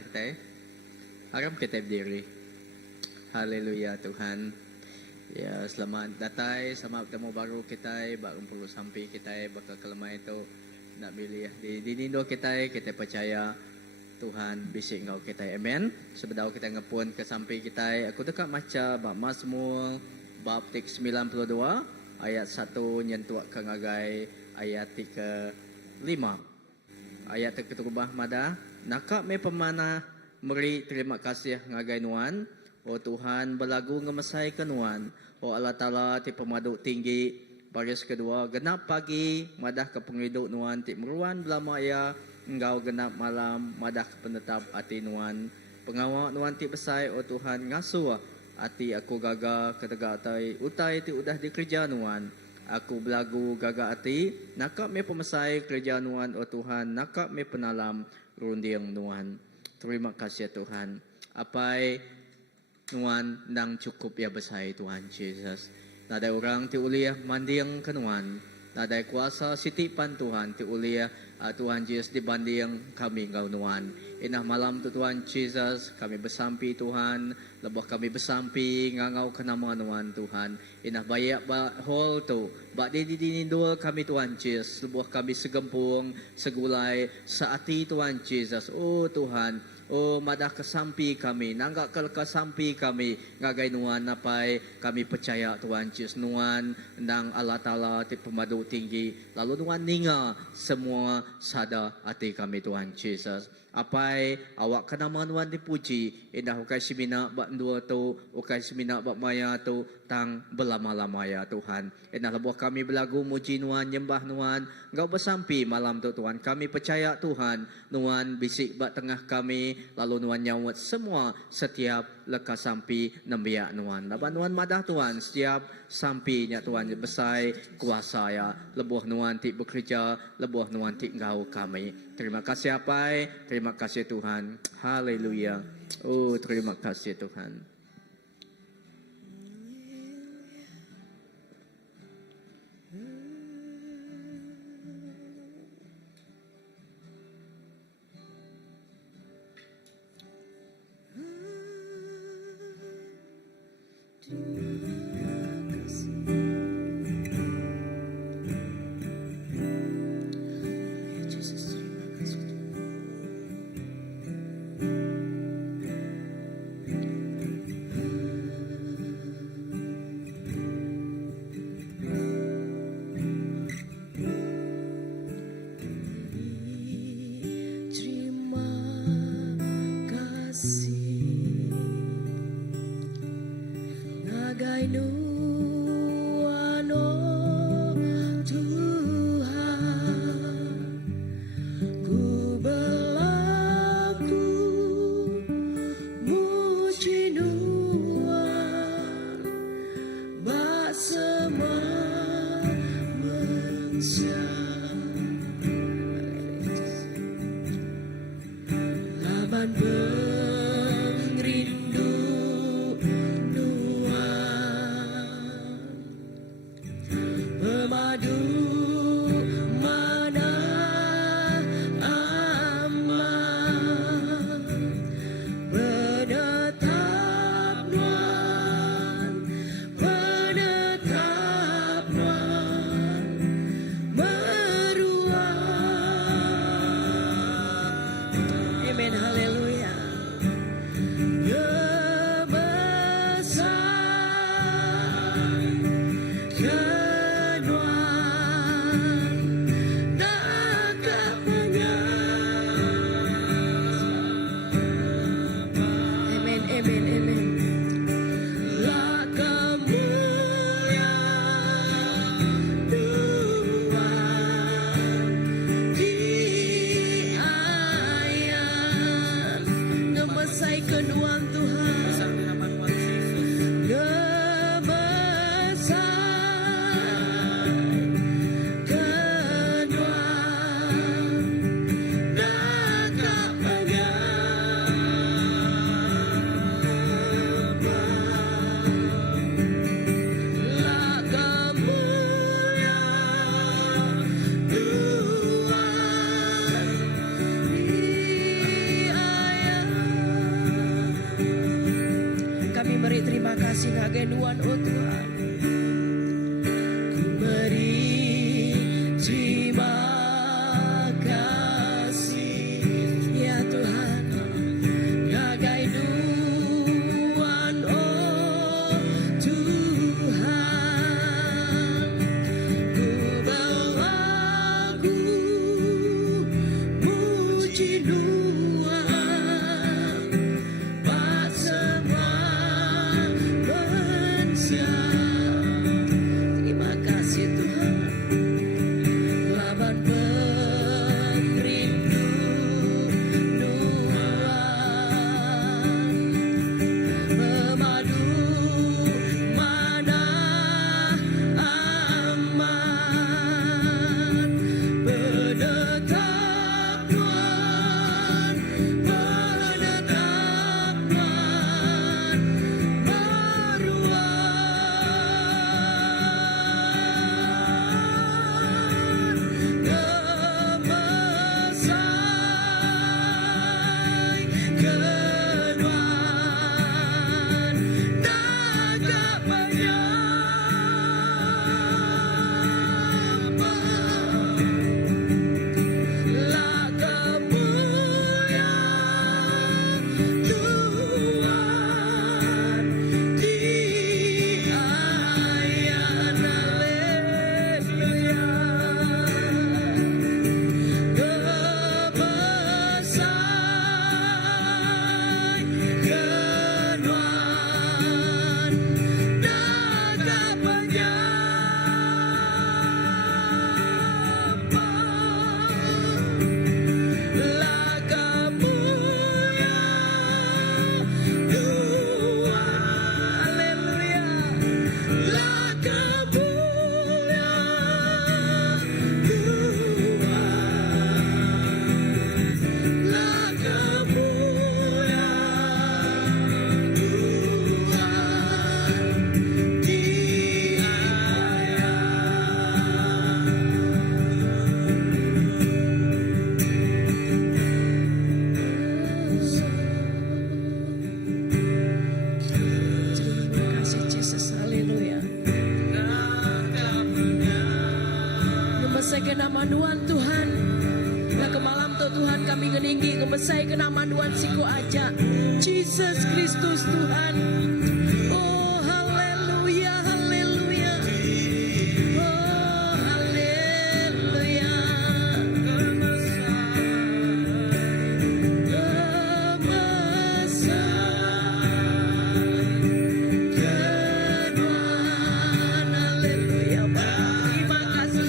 kita. Harap kita berdiri. Haleluya Tuhan. Ya, selamat datang sama temu baru kita, bagong perlu sampai kita, bakal kelemah itu nak pilih di nindo kita percaya Tuhan bisik ngau kita. Amen. Sebelum kita ngepun ke sampai kita, aku dekat maca bab Mazmur bab 92 ayat 1 nyentuak ke ngagai ayat ke-5. Ayat ke-3 mada, nakak me pemana meri terima kasih ngagai nuan. O Tuhan berlagu ngemesai kenuan. O Allah Ta'ala ti pemaduk tinggi. Baris kedua, genap pagi madah ke penghidup nuan ti meruan belamaya. Engkau genap malam madah ke penetap ati nuan. Pengawak nuan ti besai o Tuhan ngasuh ati aku gaga ketega utai ti udah dikerja nuan. Aku belagu gaga ati nakak me pemesai kerja nuan o Tuhan, nakak me penalam rundiang nuan. Terima kasih Tuhan. Apai nuan nang cukup ya besai Tuhan Yesus. Nadai orang ti uliah mandiang kenuan. Nadai kuasa sitipan Tuhan ti uliah Tuhan Yesus dibanding kami ngau nuan. Inah malam tu Tuhan Yesus kami bersampi Tuhan. Lebah kami bersampi ngangau kenama nuan Tuhan. Inah bayak hol tu. Bak di nindul kami Tuhan Yesus. Lebah kami segempung segulai saati Tuhan Yesus. Oh Tuhan. Oh madah kesampi kami, nanggak kesampi kami, ngagai nuan napai kami percaya Tuhan Yesus nuan nang Allah Ta'ala ti pemadu tinggi, lalu nuan ninga semua sada hati kami Tuhan Yesus. Apai awak kenama nuan dipuji, indah ukai simina bak dua tu, ukai simina bak maya tu, tang belama-lama ya Tuhan. Indah lebuh kami belagu muji nuan, nyembah nuan, engkau bersampi malam tu Tuhan. Kami percaya Tuhan, nuan bisik bak tengah kami, lalu nuan nyawat semua setiap lekas sampi nembiak nuan. Laban nuan madah Tuhan, setiap sampinya Tuhan besai kuasa ya. Lebuh nuan ti bekerja, lebuh nuan ti engkau kami. Terima kasih apai, terima kasih Tuhan. Haleluya. Oh, terima kasih Tuhan. terima kasih ngagenuan oh Tuhan. Ku beri terima kasih ya Tuhan. Ngagenuan oh Tuhan. Ku bawa ku muji Tuhan. Pak semua bangsa. Terima kasih Tuhan. Laban perinduan memadu mana aman penetapan baruan Terima kasih Yesus, haleluya. Ngebesai ke nama Tuhan Tuhan. Nah ke malam tuh Tuhan kami ngeninggi ngebesai ke nama Tuhan siku aja. Jesus Kristus Tuhan. Oh haleluya, haleluya. Oh haleluya. Terima kasih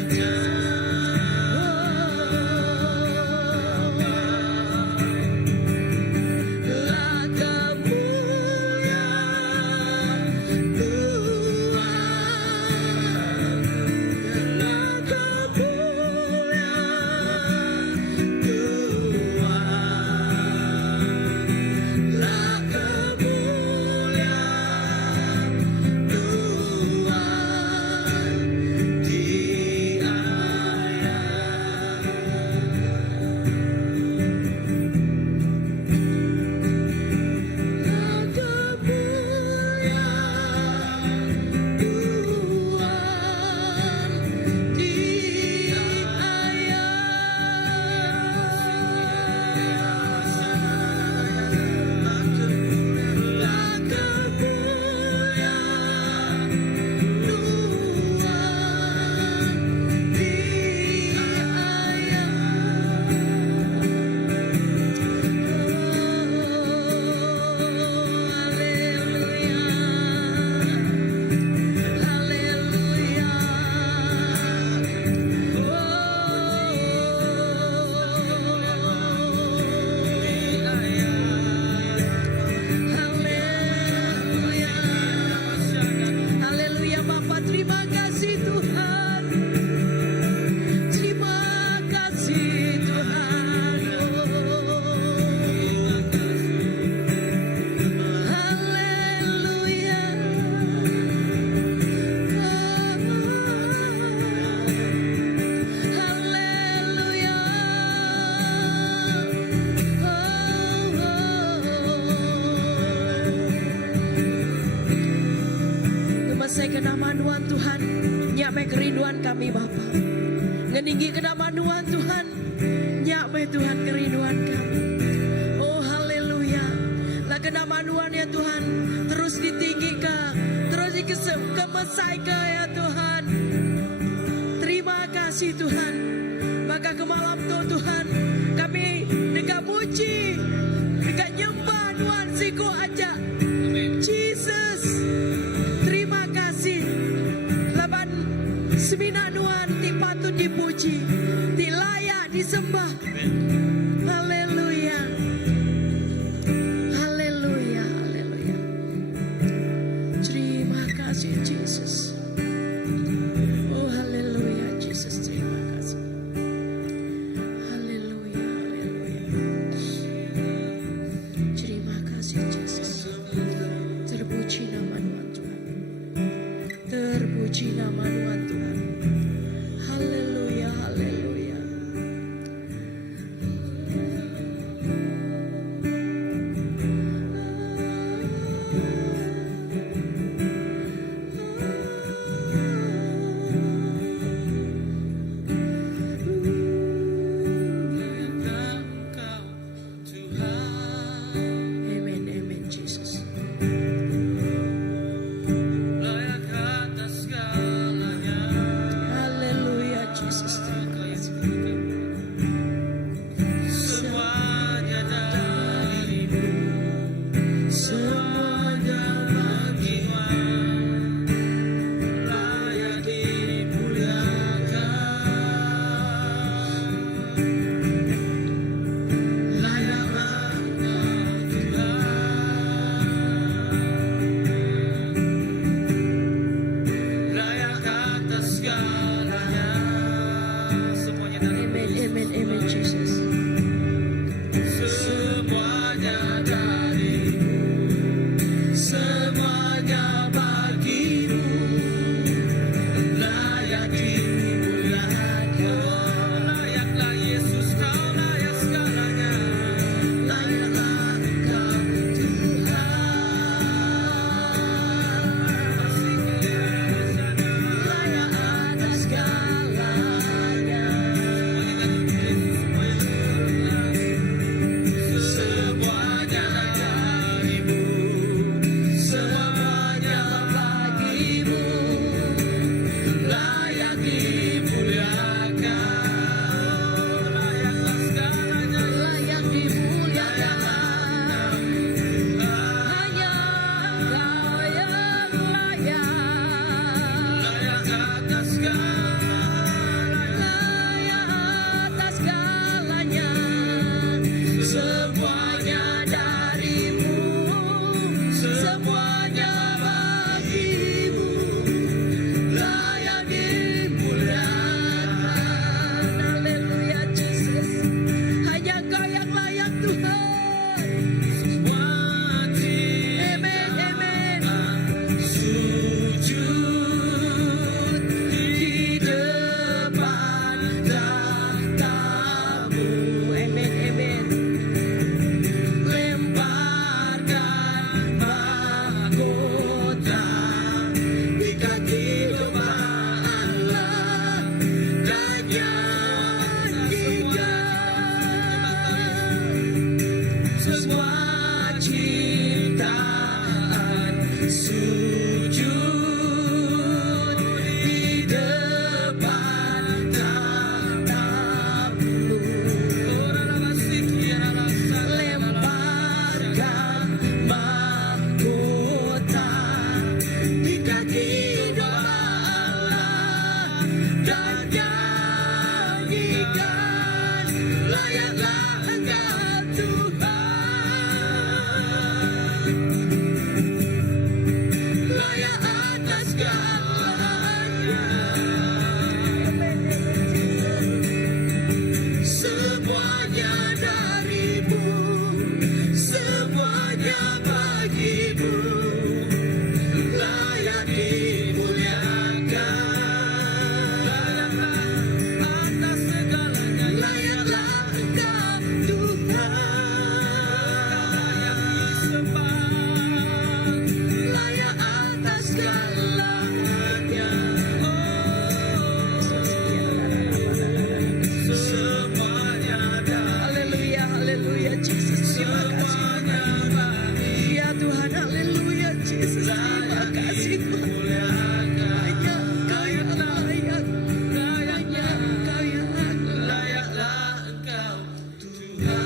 nama Tuhan Tuhan, nyampe kerinduan kami Bapa. Ngeninggi ke nama Tuhan Tuhan, nyampe Tuhan kerinduan kami. Oh haleluya. Lah ke nama Tuhan ya Tuhan, terus ditinggikan, terus dikemesai ke ya Tuhan. Terima kasih Tuhan. Maka ke malam Tuhan, kami dekat puji, dekat nyembah Tuhan siku aja. Jesus, terima kasih. Laban semina Tuhan dipatut dipuji, dilayak disembah. Haleluya. Haleluya, haleluya. Terima kasih Jesus. Oh haleluya Jesus, terima kasih. Haleluya, haleluya. Terima kasih Jesus. Terpuji nama Tuhan. Terpuji nama Tuhan. Haleluya, haleluya. Amen, amen Jesus. Haleluya Jesus, terima kasih. Semuanya darimu, semuanya bagimu, layak dimuliakan, layaklah Tuhan, layak atas segalanya. Semuanya darimu. Amen, amen, amen Jesus. Semuanya darimu, semuanya bagimu, layak dimuliakan. Layaklah Yesus, kau layak segalanya. Layaklah kau Tuhan, layak atas segalanya. Semuanya darimu, semuanya bagimu, layak dimuliakan. Layaklah segalanya, layak dimuliakan. Hanya Kau yang layak atas segalanya, layak atas segalanya. Semuanya darimu, semuanya bagimu, layak dimuliakan. Haleluya Jesus, hanya Kau yang layak Tuhan. Amen, amen. Sujud di depan tahtamu. Amen, amen. Lemparkan mahkota di kaki domba Allah dan nyanyikan semua ciptaan sujud di depan tahtamu. Lemparkan mahkota di kaki domba Allah dan nyanyikan layaklah Engkau Tuhan. Tuhan. Haleluya, Jesus. Terima kasih Tuhan. Hanya Engkau yang layak. Hanya Engkau yang Layaklah Engkau Tuhan.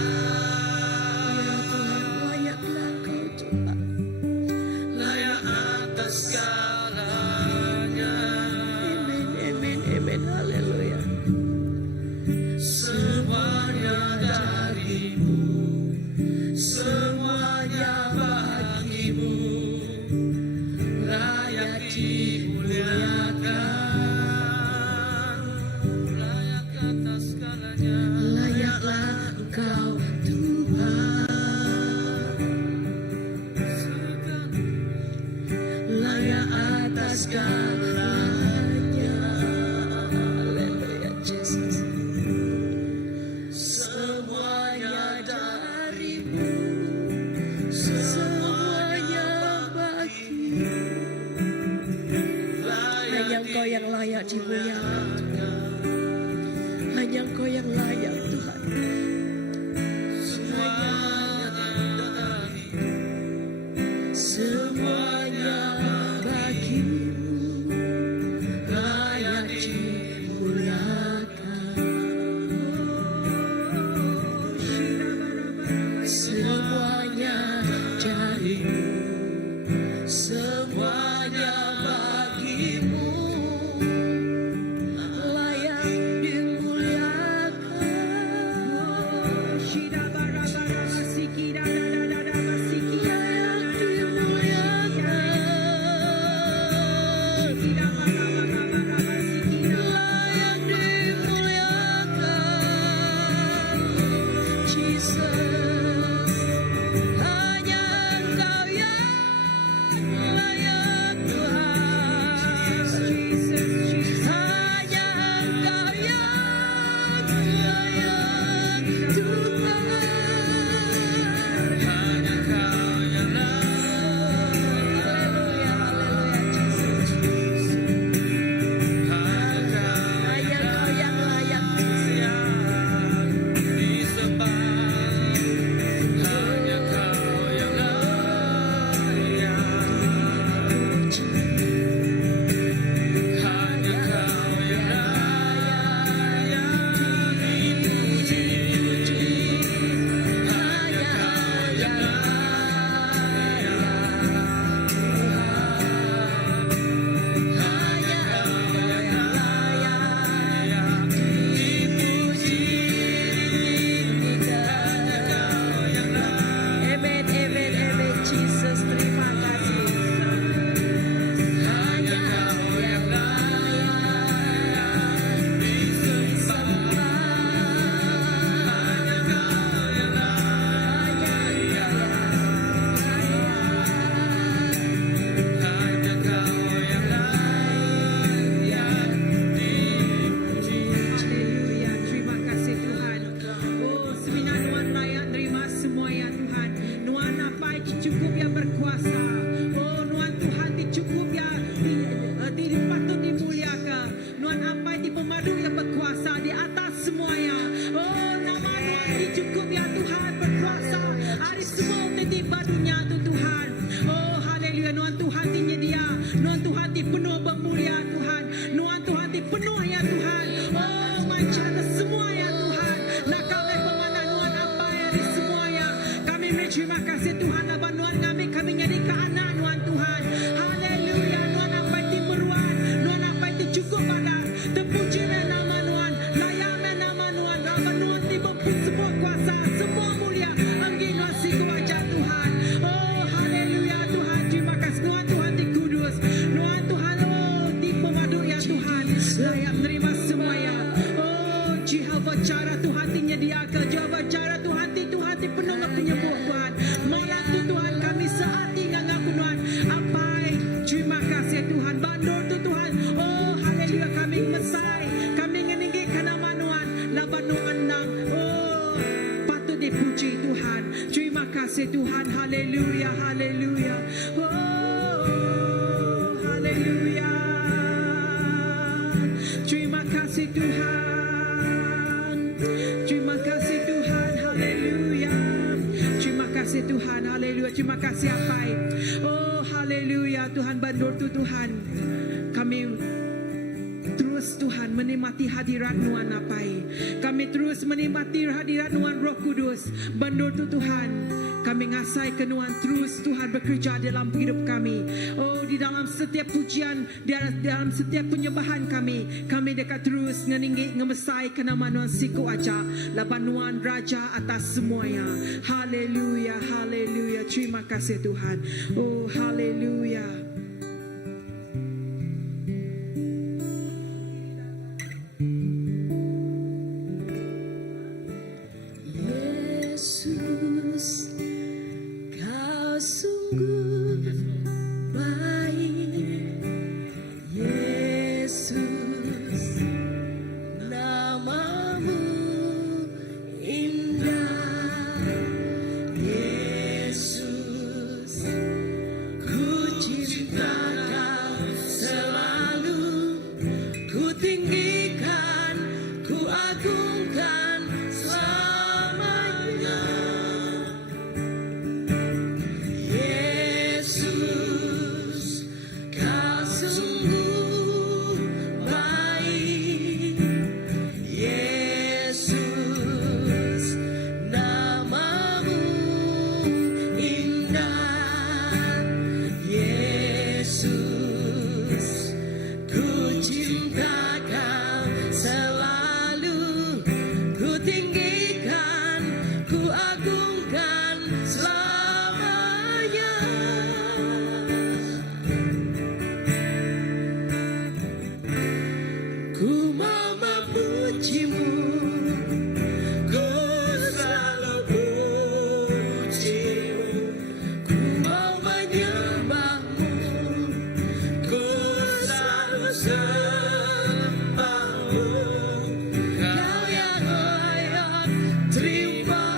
Ya Tuhan, layaklah Engkau Tuhan. Layak atas segalanya. Amin, amin, amin. Haleluya. Semuanya darimu, semuanya bagimu, layak dimuliakan, layak atas segalanya. Layaklah Engkau Tuhan. Layak atas segalanya. Haleluya, Jesus. Semuanya darimu, semuanya bagimu. Hanya Engkau yang layak dimuliakan. Hanya Engkau yang layak Tuhan. Semuanya bagimu, layak dimuliakan. Semuanya darimu, semuanya bagimu, layak dimuliakan. terima kasih Apai. Oh haleluya Tuhan, bandur tu Tuhan. Kami terus Tuhan menikmati hadirat Nuan Apai. Kami terus menikmati hadirat Nuan Roh Kudus. Bandur tu Tuhan. Kami ngasai ke Nuan terus Tuhan bekerja dalam hidup kami. Oh di dalam setiap pujian, dalam setiap penyembahan kami dekat terus ngeninggi ngemesai ke nama Nuan siku aja. Laban Nuan Raja atas semuanya. Haleluya, haleluya. Terima kasih Tuhan. Oh haleluya. Yesus, Kau sungguh baik. Yesus, namamu indah. Yesus, ku cinta Kau selalu. Ku tinggikan, ku agungkan selamanya. Yesus, Kau sungguh baik. Yesus, namamu indah. Yesus, ku cinta Kau selalu. Ku tinggikan, ku agungkan selamanya. Ku mau memujimu, ku selalu pujimu. Ku mau menyembahmu, ku selalu sembahmu. Kau yang layak terima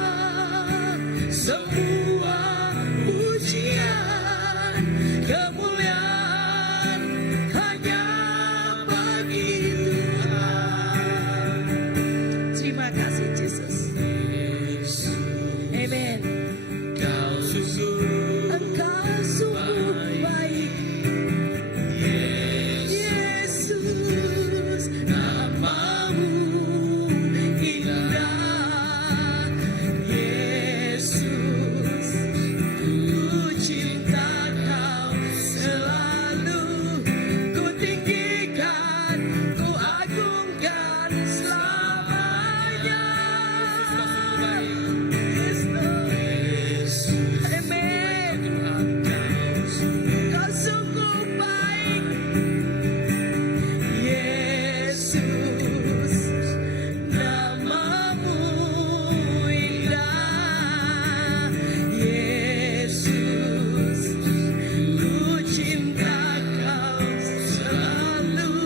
semua pujian, kemuliaan hanya bagi Tuhan. Terima kasih Yesus. Amen. Engkau sungguh baik. Yesus, namamu indah. Yesus, ku cinta Kau selalu. Ku tinggikan, ku agungkan selamanya. Yesus, amen. Kau sungguh baik. Yesus, namamu indah. Yesus, ku cinta Kau selalu.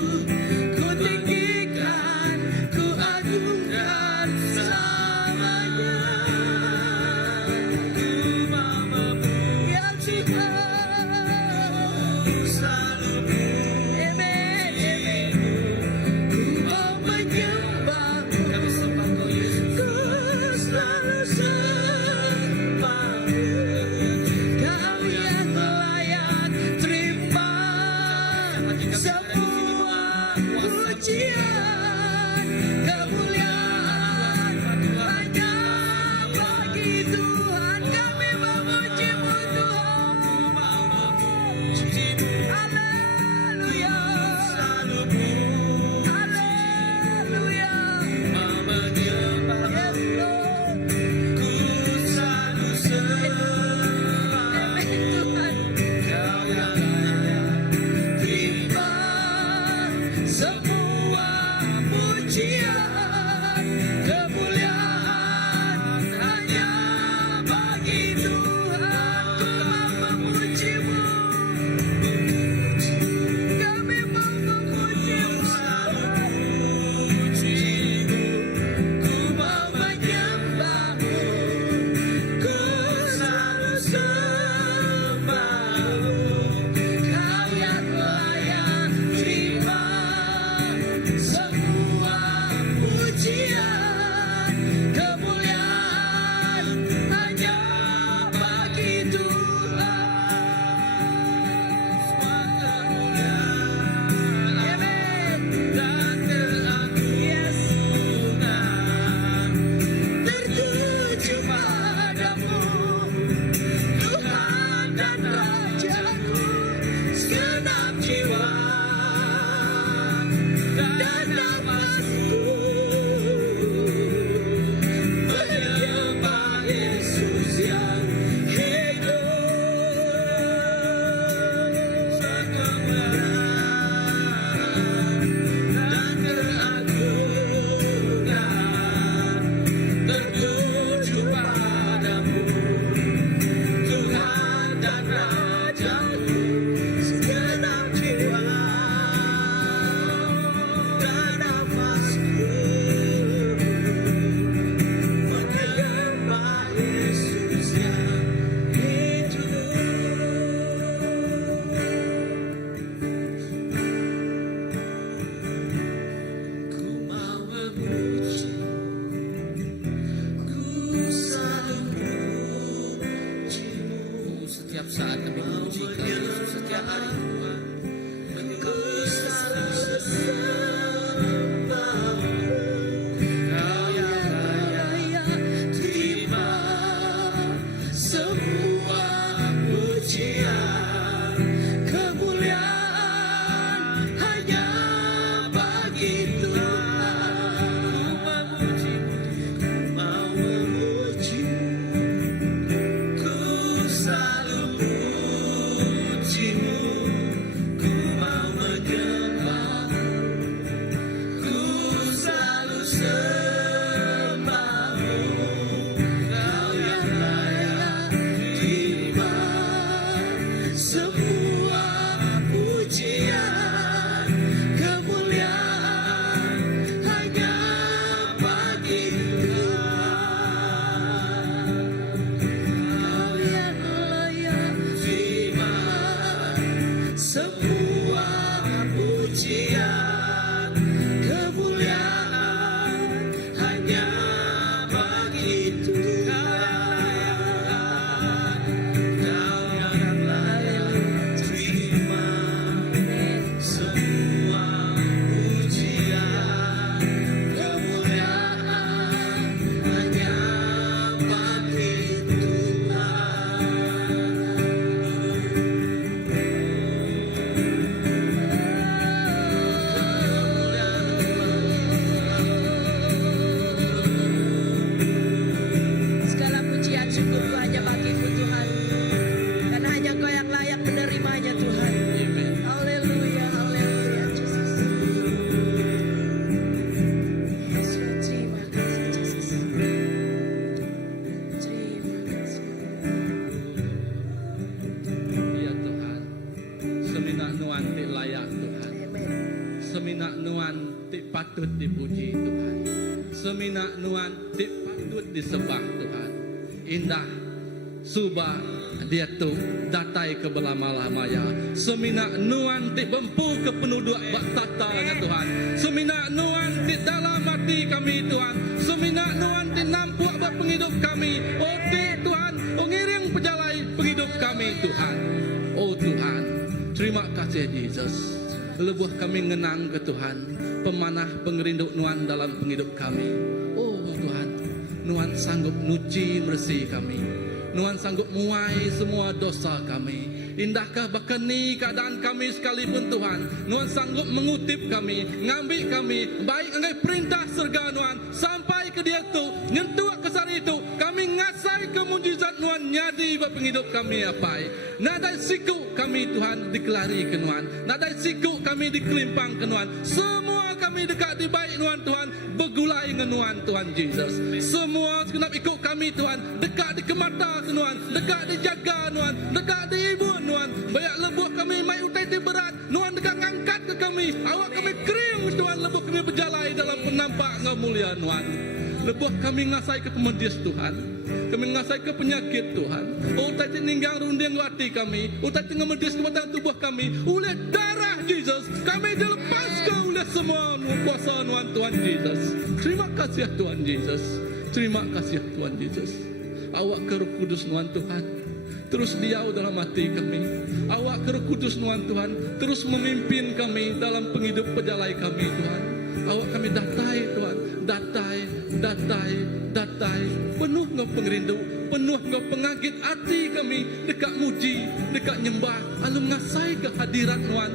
Ku tinggikan, ku agungkan selamanya. Ya Tuhan, amen, amen. Ku mau menyembahmu, ku selalu sembahmu. Kau yang layak terima semua pujian, kemuliaan hanya bagi Tuhan. Kami memuji-Mu Tuhan. Haleluya. Haleluya. Yes, Lord. Amen, Tuhan. Terima semua pujian, kemuliaan hanya bagi Tuhan. Ku mau memuji-Mu. ragaku, segenap jiwa dan nafasku menyembah Yesus yang hidup. Ku mau memuji, ku selalu memujimu. Setiap saat kami memuji Kau Yesus, setiap hari Tuhan. Ku selalu sembahmu. Kau yang layak terima semua pujian, kemuliaan hanya bagi Tuhan. Ku mau memujimu, ku selalu memujimu, ku mau menyembahmu, ku selalu sembahmu. Kau yang layak terima semua pujian, kemuliaan hanya bagi Tuhan. Kau yang layak terima semua pujian, kemuliaan hanya bagi Tuhan. Kau yang layak terima semua pujian, kemuliaan hanya bagi Segala pujian syukurku hanya bagimu Tuhan. Dan hanya Kau yang layak menerimanya Tuhan. Haleluya, haleluya Yesus. Yes, Lord. Terima kasih Yesus. Terima kasih. Ya Tuhan, semina nuan ti layak Tuhan, Amen. semina nuan ti patut dipuji Tuhan, semina nuan ti patut disembah Tuhan. Indah, subah dia tu datai ke belama-lamaya, semina nuan ti bempu ke penduduk bak tatanya Tuhan, semina nuan ti dalam hati kami Tuhan, semina nuan ti nampuak bak penghidup kami. Oh ti Tuhan, pengiring pejalai penghidup kami Tuhan. Oh Tuhan, terima kasih Yesus. Lebuh kami ngenang ke Tuhan, pemanah pengerinduk nuan dalam penghidup kami. Oh Tuhan, nuan sanggup nuci bersih kami, nuan sanggup muai semua dosa kami. Indahkah bahkan ni keadaan kami sekalipun Tuhan, nuan sanggup mengutip kami, ngambil kami, baik engai perintah serga nuan sampai ke dia tu, nyentuh kesar itu, kami ngasai ke mujizat nuan nyadi bapa penghidup kami apai. Nadai siku kami Tuhan dikelari ke nuan, nadai siku kami dikelimpang ke nuan, semua kami dekat di baik nuan Tuhan, bergulai dengan nuan Tuhan Yesus. Semua segenap ikut kami Tuhan, dekat di kemata nuan, dekat dijaga nuan, dekat di ibu nuan. Banyak lebuh kami mai utai ti berat, nuan dekat ngangkat ke kami, awak kami kering Tuhan, lebuh kami berjalai dalam penampak ngemulia nuan. Lebuh kami ngasai ke pemedis Tuhan, kami ngasai ke penyakit Tuhan. Utai ti ninggang runding hati kami, utai ti ngemedis ke batang tubuh kami, oleh darah Yesus kami dilepaskan oleh semua kuasa nuan Tuhan Yesus. Terima kasih Tuhan Yesus, terima kasih Tuhan Yesus. Awak ke Roh Kudus nuan Tuhan, terus diau dalam hati kami. Awak ke Roh Kudus nuan Tuhan, terus memimpin kami dalam penghidup pejalai kami Tuhan. Awak kami datai Tuhan, datai, datai, datai, penuh ngau pengerindu, penuh ngau pengagit hati kami, dekat muji, dekat nyembah, alum ngasai kehadiran Tuhan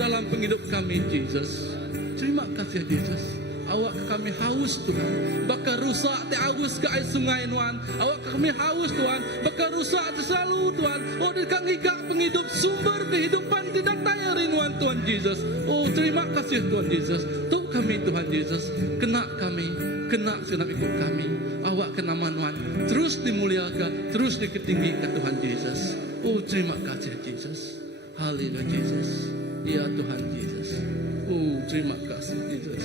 dalam penghidup kami Yesus. Terima kasih Yesus. Awak kami haus Tuhan, bakal rusak ti haus ke air sungai Tuhan. Awak kami haus Tuhan, bakal rusak ti selalu Tuhan. Oh dekat ngigak penghidup sumber kehidupan tidak tayar Tuhan Tuhan Yesus. Oh terima kasih Tuhan Yesus. Tuk kami Tuhan Yesus, kena kami, kena senap ikut kami. bawa ke nama Tuhan, terus dimuliakan, terus diketinggikan Tuhan Yesus. Oh, terima kasih Yesus. Haleluya Yesus. Ya Tuhan Yesus. Oh, terima kasih Yesus.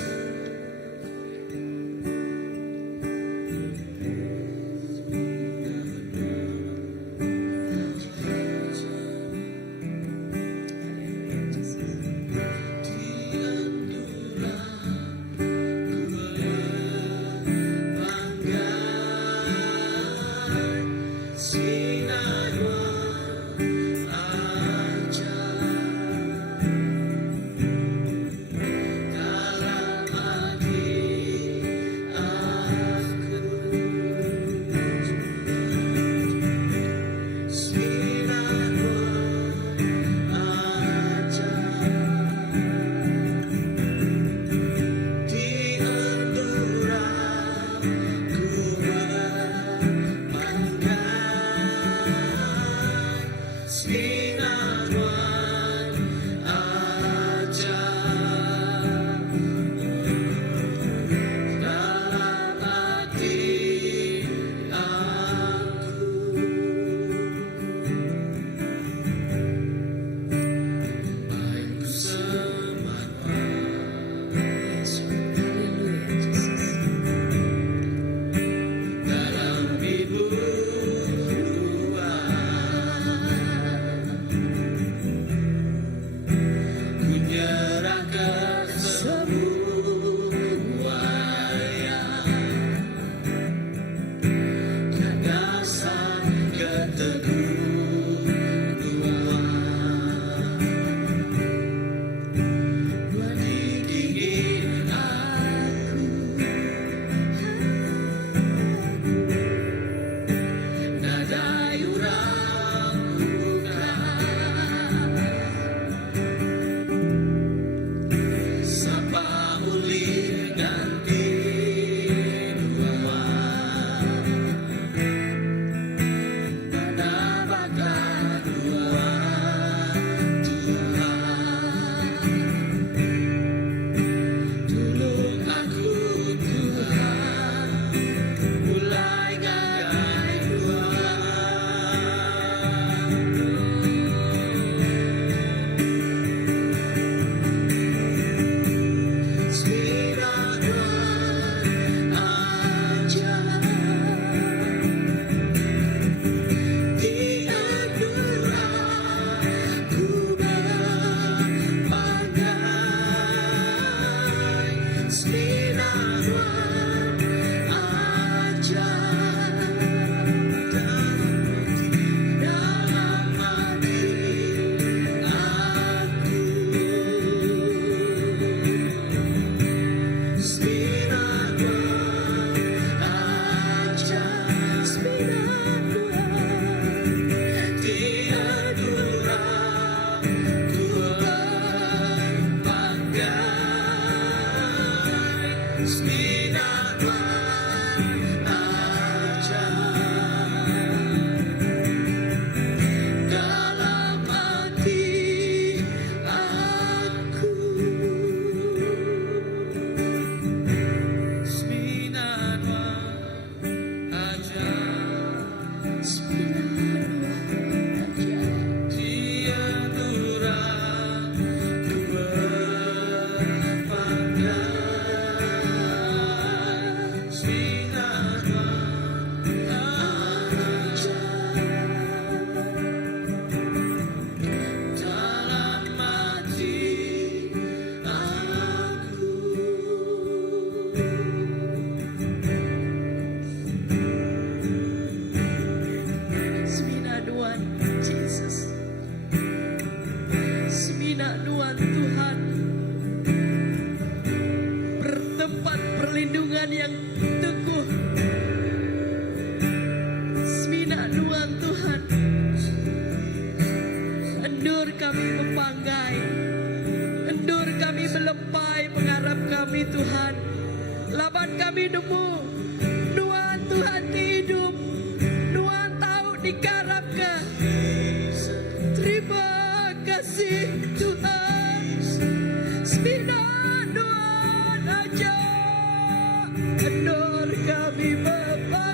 Endor kami Bapa.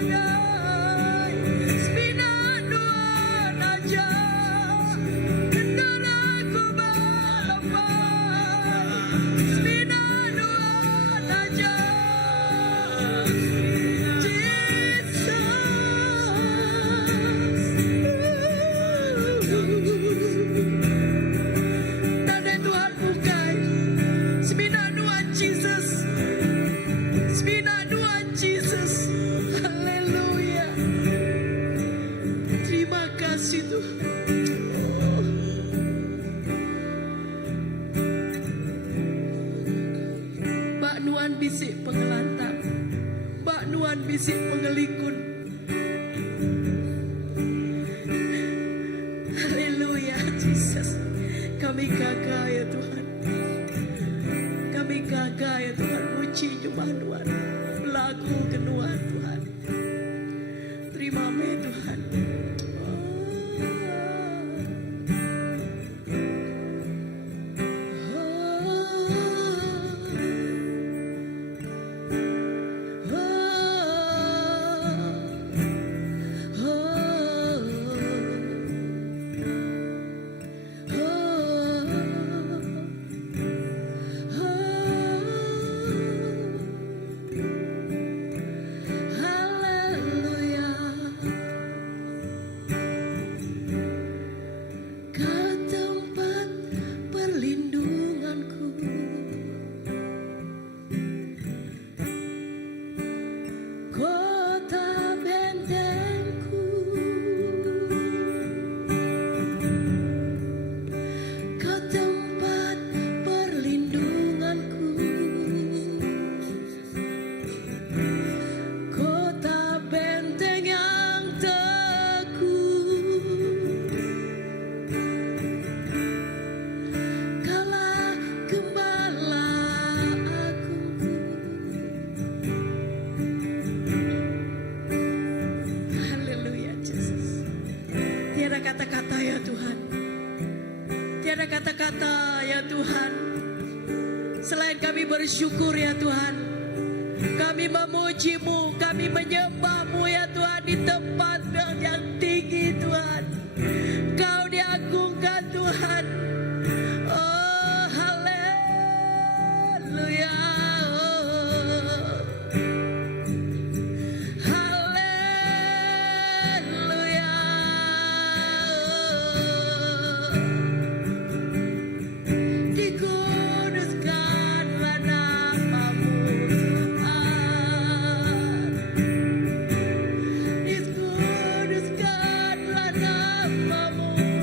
si pengelikun. Haleluya, Jesus. Kami gagah ya Tuhan. Kami gagah ya Tuhan. Puji nyembah Tuhan. Lagu kedua Tuhan. Terima me Tuhan. Kata-kata ya Tuhan. Tiada kata-kata ya Tuhan. Selain kami bersyukur ya Tuhan. Kami memuji-Mu, kami menyembah-Mu ya Tuhan di tempat yang tinggi Tuhan. Kau diagungkan Tuhan. Oh haleluya. Dikuduskanlah namamu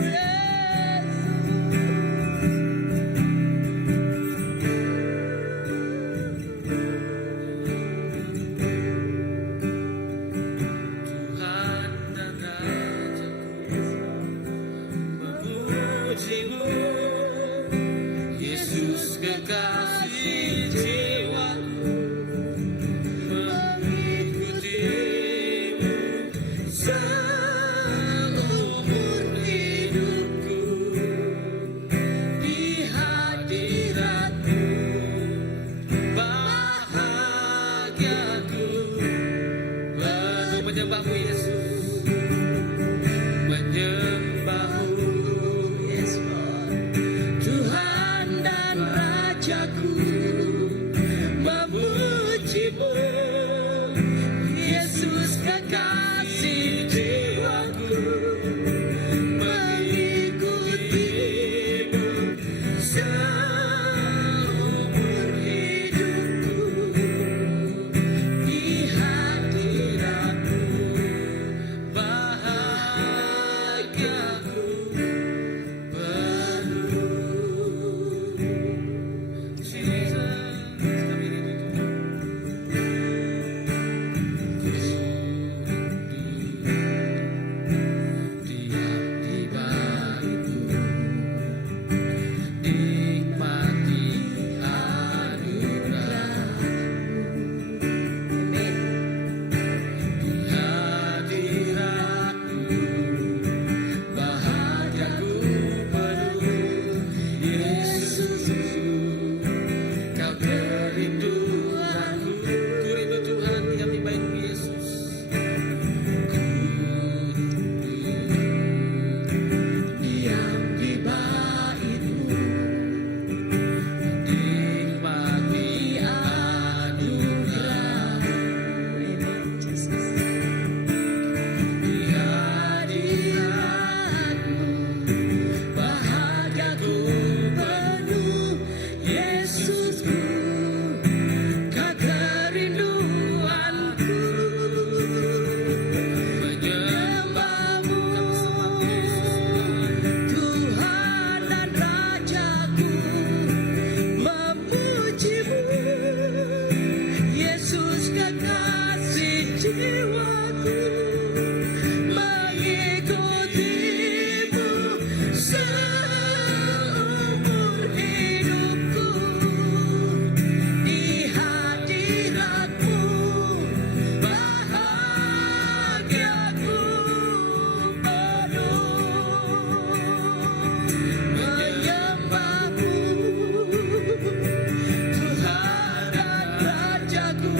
seumur hidupku di hadiratmu, bahagiaku penuh menyembahmu, Tuhan dan Rajaku,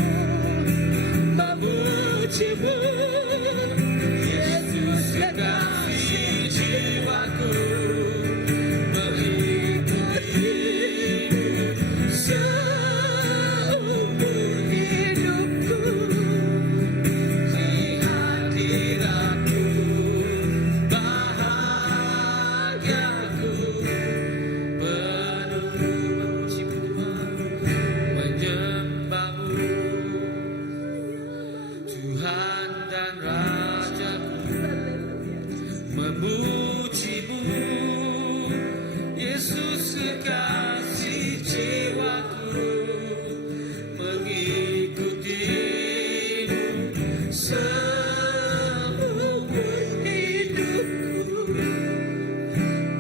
memujimu, Yesus kekasih jiwaku, mengikutimu seumur hidupku di hadiratmu, bahagiaku penuh memujimu, menyembahmu, Tuhan dan Rajaku, memujimu, Yesus kekasih jiwaku, mengikutimu seumur hidupku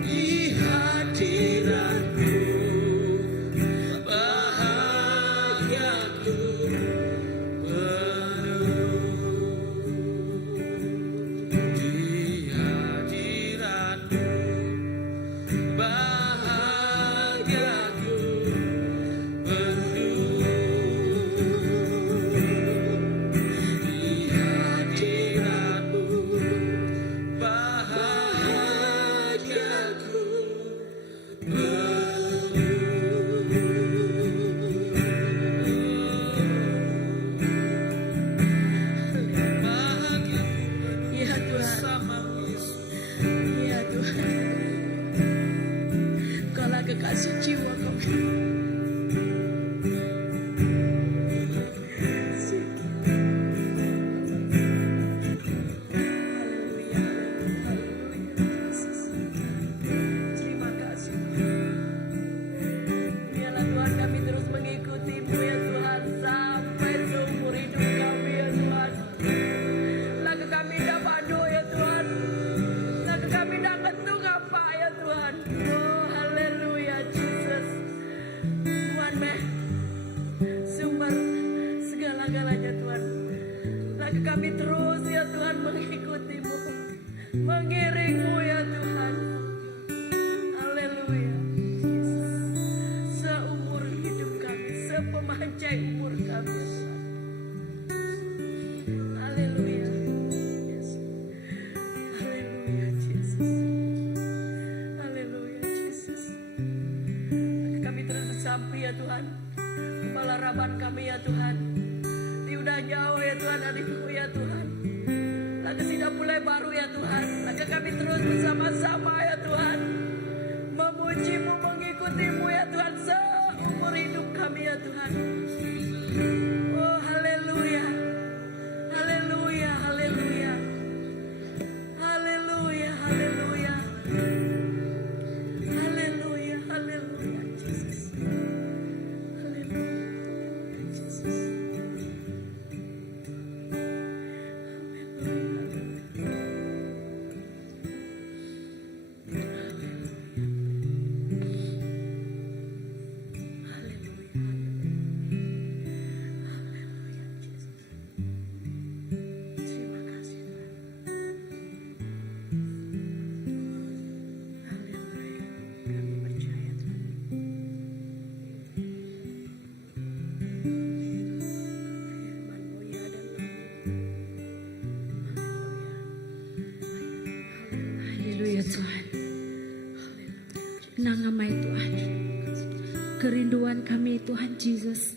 di hadiratmu, bahagiaku di hadiratmu, bahagiaku penuh di hadiratmu, bahagiaku Ya Tuhan, ya Tuhan, Kaulah kekasih jiwa kami. Haleluya, haleluya, Yesus. Terima kasih. Biarlah Tuhan kami terus mengikutimu ya Tuhan sampai seumur hidup kami ya Tuhan. Laga kami dah padu ya Tuhan. Laga kami dah ketung apa ya Tuhan. Oh haleluya Jesus. Tuhan meh sumber segala-galanya Tuhan. Laga kami terus ya Tuhan mengikutimu, mengiringmu ya Tuhan. Haleluya Jesus. Seumur hidup kami, sepemanjang umur kami ya Tuhan. Haleluya. Yes. Haleluya Jesus. Haleluya Jesus. Kami terus sampai ya Tuhan. Kepala raban kami ya Tuhan. Di udah jauh ya Tuhan harimu ya Tuhan. Lagi sudah mulai baru ya Tuhan. Lagi kami terus bersama-sama ya Tuhan. Memujimu, mengikutimu ya Tuhan seumur hidup kami ya Tuhan. Oh haleluya. Haleluya, haleluya. Haleluya, haleluya. Haleluya, haleluya, Jesus. Haleluya, Jesus. Terima kasih Tuhan. Haleluya. Kami percaya Tuhan. Firman-Mu ya dan Haleluya Tuhan. Nangamai Tuhan. Kerinduan kami Tuhan Yesus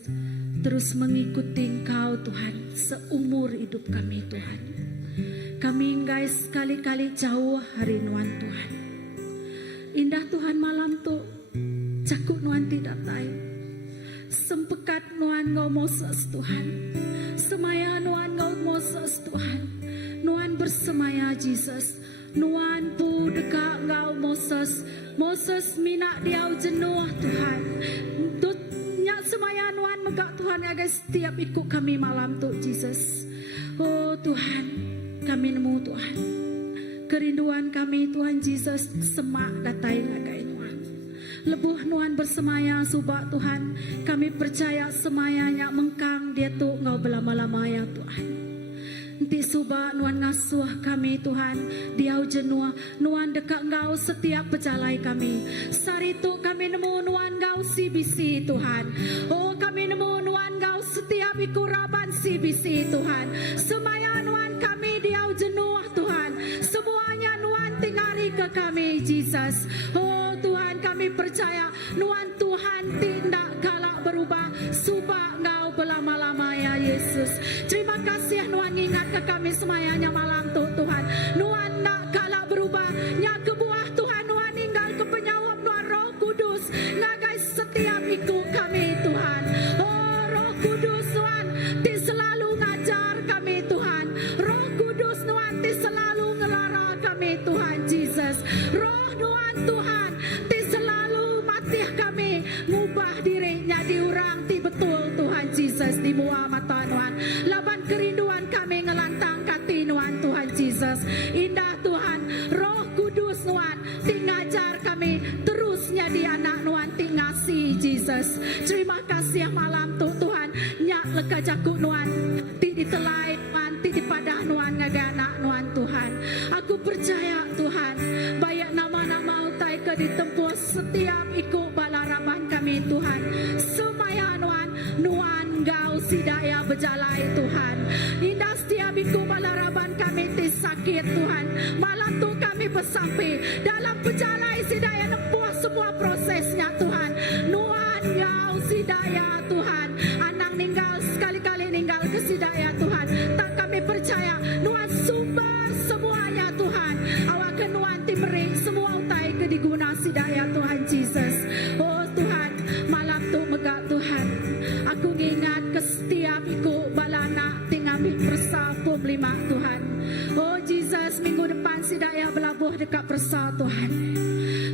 terus mengikuti Engkau Tuhan seumur hidup kami Tuhan. Kami guys sekali-kali jauh hari Nuan Tuhan. Indah Tuhan malam tu cakuk Nuan tidak tahu. Sempekat Nuan ngau Moses Tuhan. Semaya Nuan ngau Moses Tuhan. Nuan bersemaya Jesus. Nuan pu deka ngau Moses. Moses mina diau jenuh Tuhan. Nyak semaya Nuan megak Tuhan ya guys setiap ikut kami malam tu Jesus. Oh Tuhan, kami nemu Tuhan kerinduan kami Tuhan Yesus semak datai lagai Tuhan. Lebuh Nuan bersemaya subak Tuhan. Kami percaya semayanya mengkang dia tu ngau belama-lama ya Tuhan. Nanti subak Nuan ngasuh kami Tuhan. Diau jenua Nuan dekat ngau setiap pejalai kami. Sari tu kami nemu Nuan ngau CBC Tuhan. Oh kami nemu Nuan ngau setiap ikuraban CBC Tuhan. Semaya Nuan kami diau jenua Tuhan. Semuanya Nuan tingari ke kami Jesus. Oh Tuhan kami percaya Nuan Tuhan tidak galak berubah. Subak ngau belama-lama ya Yesus. Terima kasih Nuan ingat ke kami semayanya malam tu Tuhan. Nuan nak galak berubah. Nya kebuah Tuhan Nuan tinggal ke penyawab Nuan Roh Kudus. Ngagai setiap ikut kami Tuhan. Oh Roh Kudus Tuhan ti selalu ngajar kami Tuhan. Roh Kudus Nuan ti selalu ngelara kami Tuhan Jesus. Roh Nuan Tuhan ti selalu matih kami. Ngubah dirinya diurang ti betul Tuhan Jesus. Di buah mata Nuan. Laban kerinduan kami ngelantang kati Nuan Tuhan Jesus. Indah Tuhan. Roh Kudus Nuan ti ngajar kami. Terusnya di anak Nuan ti ngasih Jesus. Terima kasih malam tu Tuhan. Nyak leka jakuk Nuan. Ti ditelai Nuan. Ti dipadah Nuan ngagai anak Nuan Tuhan. Aku percaya Tuhan. Banyak nama-nama utai ke ditempuh setiap ikut balaraban kami Tuhan. Semaya Nuan. Nuan gau sidaya berjalai Tuhan. Indah setiap ikut balaraban kami ti sakit Tuhan. Malam tu kami bersampai. Dalam berjalai sidaya nempuh semua prosesnya Tuhan. Nuan gau sidaya Tuhan. Anang ninggal sekali-kali ninggal ke sidaya Tuhan. Tak kami percaya Nuan sumber semuanya Tuhan. Awak ke Nuan timeri semua utai ke diguna sidaya Tuhan Jesus. Oh Tuhan malam tu megak Tuhan. Aku ingat ke setiap ikut balana tingamik persa 25 Tuhan. Oh Jesus minggu depan sidaya belabuh dekat persa Tuhan.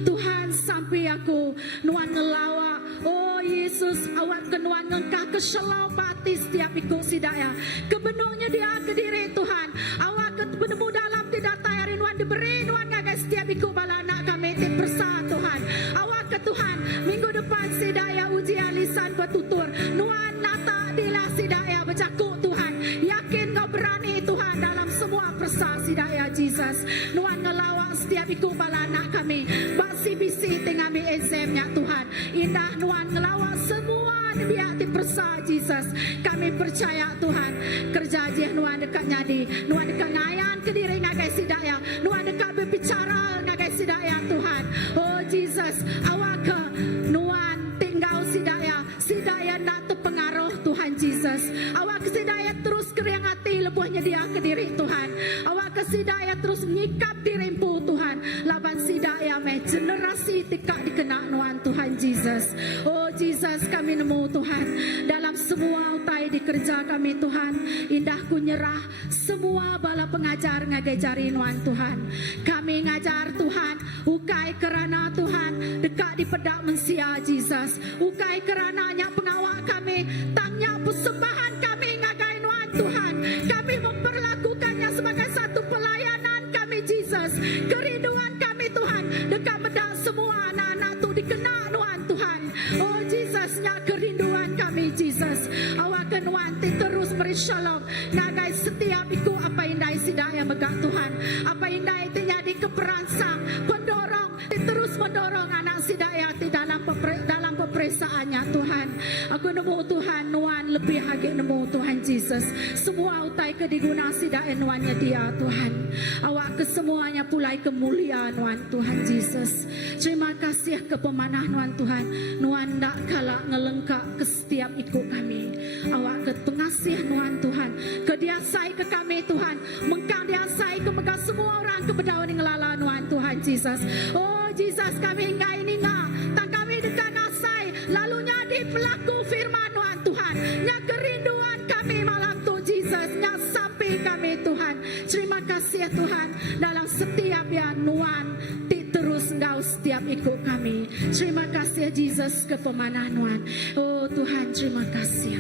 Tuhan sampai aku Nuan ngelawa. Oh Yesus awak ke Nuan ngengkah ke selau bati setiap ikut sidaya. Kebenuhnya dia ke diri Tuhan. Awak ke penemu dalam tidak tayari Nuan diberi Nuan ngagai setiap ikut balana kami ti persa Tuhan. Awak ke Tuhan minggu depan sidaya ujian lisan bertutur. Nuan nata dilah sidaya bercakuk Tuhan. Yakin kau berani Tuhan dalam semua persa sidaya Jesus. Nuan ngelawak setiap ikut balana kami. Basi bisi tengami examnya Tuhan. Indah Nuan ngelawak semua biak di persa Jesus. Kami percaya Tuhan. Kerja je Nuan dekat nyadi. Nuan dekat ngayan ke diri ngagai sidaya. Nuan dekat berbicara ngagai sidaya Tuhan. Oh Jesus. Awak ke Nuan tinggal sidaya. Sidaya nak terpengaruh Tuhan Jesus. Awak ke sidaya terus keriang hati lebuhnya dia ke diri Tuhan. Awak ke sidaya terus nyikap dirimpu Tuhan. Laban sidaya meh generasi tikak dikena Nuan Tuhan Jesus. Oh Jesus kami nemu Tuhan. Dalam semua utai dikerja kami Tuhan. Indah ku nyerah semua bala pengajar ngagai jari Nuan Tuhan. Kami ngajar Tuhan. Ukai kerana Tuhan dekat di pedak mensia Jesus. Ukai kerananya pengawak kami. Tanya persembahan kami ngagai Nuan Tuhan. Kami memperlakukannya sebagai satu pelayanan kami Jesus. Kerinduan kami Tuhan. Dekat bedak semua anak-anak tu dikena Nuan Tuhan. Oh Jesus nya kerinduan kami Jesus. Awak ke Nuan ti terus beri shalom. Ngagai setiap ikut apa indai sidaya megak Tuhan. Apa indai ti jadi keperangsang. Pendorong ti terus mendorong anak sidaya ti dalam peperiksaannya Tuhan. Aku nemu Tuhan Nuan lebih lagi nemu Tuhan Jesus. Semua utai ke diguna sidaya Nuannya dia Tuhan. Awak ke semuanya pulai kemuliaan Nuan Tuhan Jesus. Terima kasih ke pemanah Nuan Tuhan. Nuan dak kalah ngelengkap ke setiap ikut kami. Awak ke pengasih Nuan Tuhan. Ke diasai ke kami Tuhan. Mengkang diasai ke megah semua orang ke bedawan ngelala Nuan Tuhan Jesus. Oh Jesus kami ngai ninga. Tak kami dekat asai. Lalunya di pelaku firman Nuan Tuhan. Nya kerinduan kami malam tu Jesus. Nya sampai kami Tuhan. Terima kasih Tuhan. Dalam setiap ya Nuan. Terus engkau setiap ikut kami. Terima kasih Jesus ke pemanah Nuan. Oh Tuhan terima kasih.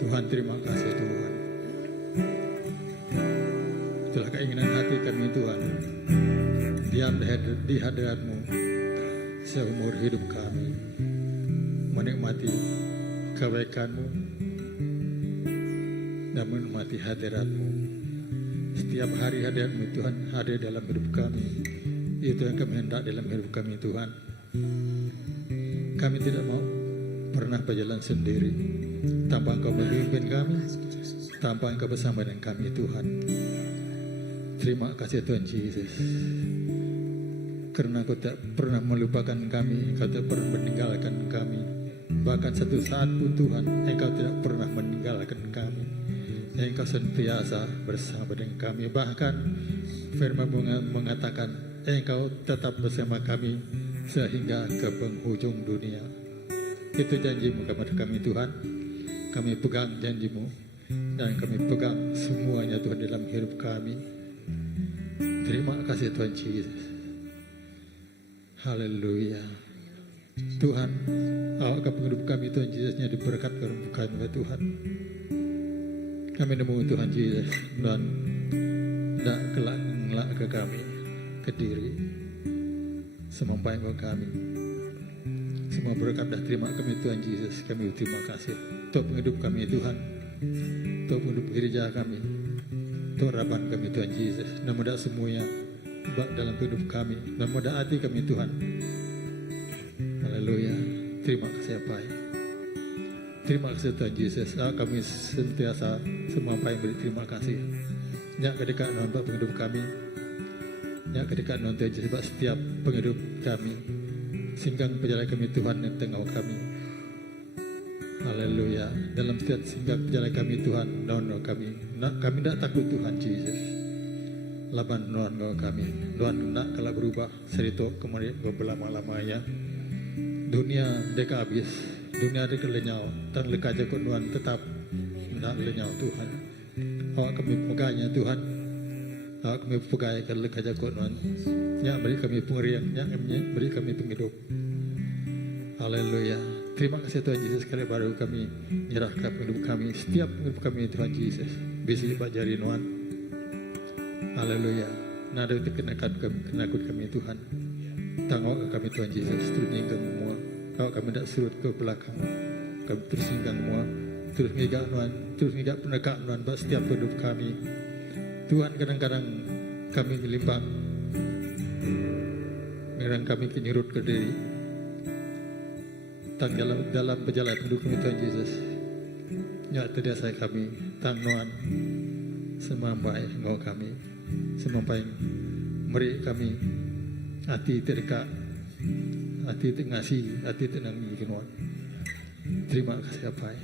Tuhan, terima kasih Tuhan. Itulah keinginan hati kami Tuhan, diam di hadirat-Mu seumur hidup kami, menikmati kebaikan-Mu dan menikmati hadirat-Mu. Setiap hari hadirat-Mu Tuhan hadir dalam hidup kami. Itu yang kami hendak dalam hidup kami Tuhan. Kami tidak mau pernah berjalan sendiri tanpa Engkau memimpin kami, tanpa Engkau bersama dengan kami Tuhan. Terima kasih Tuhan Yesus, karena Engkau tak pernah melupakan kami, Engkau tak pernah meninggalkan kami. Bahkan satu saat pun Tuhan, Engkau tidak pernah meninggalkan kami. Engkau sentiasa bersama dengan kami. Bahkan firman mengatakan, Engkau tetap bersama kami sehingga ke penghujung dunia. Itu janji-Mu kepada kami Tuhan. Kami pegang janji-Mu dan kami pegang semuanya Tuhan dalam hidup kami. Terima kasih Tuhan Yesus. Haleluya. Tuhan, Awak penghidup kami Tuhan Yesusnya diberkatkan kami ya Tuhan. Kami nemu Tuhan Yesus dan tidak kelak ke kami, ke diri semampai kami. Semua berkat dah terima kami Tuhan Yesus. Kami terima kasih untuk penghidup kami Tuhan, untuk penghidup gereja kami, untuk raban kami Tuhan Yesus. Dan mudah semuanya dalam hidup kami, dan mudah hati kami Tuhan. Haleluya. Terima kasih Bapak. Terima kasih Tuhan Yesus. Kami sentiasa semampai beri terima kasih. Nyak kedekat nampak penghidup kami. Nyak kedekat Tuhan Yesus sebab setiap penghidup kami. Singgang perjalanan kami Tuhan yang tengah kami. Haleluya. Dalam setiap singgah perjalanan kami Tuhan, dono kami. Kami tidak takut Tuhan Yesus. Laban nuan kami. Tuhan nak kalau berubah serito kemarin berlama-lamanya. Dunia deka habis. Dunia deka lenyau. Dan leka jakut Tuhan tetap nak lenyau Tuhan. Awak kami pegainya Tuhan. Awak kami pegai kan leka jakut Tuhan. Nyak beri kami pengerian. Nyak beri kami penghidup. Haleluya. Terima kasih Tuhan Yesus sekali baru kami menyerahkan hidup kami. Setiap hidup kami Tuhan Yesus. Bisi bajari Tuhan. Haleluya. Nada itu kenakan kami, kenakut kami Tuhan. Tanggung kami Tuhan Yesus. Terus nyinggang semua. Kalau kami tidak surut ke belakang. Kami terus nyinggang semua. Terus ngigak Tuhan. Terus ngigak penegak Tuhan. Buat setiap hidup kami. Tuhan kadang-kadang kami melimpah. Kadang kami kenyurut ke diri. Tang dalam perjalanan hidup kami Tuhan Yesus. Ya terbiasa kami. Tang Tuhan. Semampai engkau kami. Semampai meri kami. Hati terdekat. Hati terngasih. Hati ternangis. Terima kasih Bapak.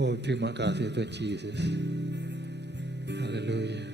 Oh terima kasih Tuhan Yesus. Haleluya.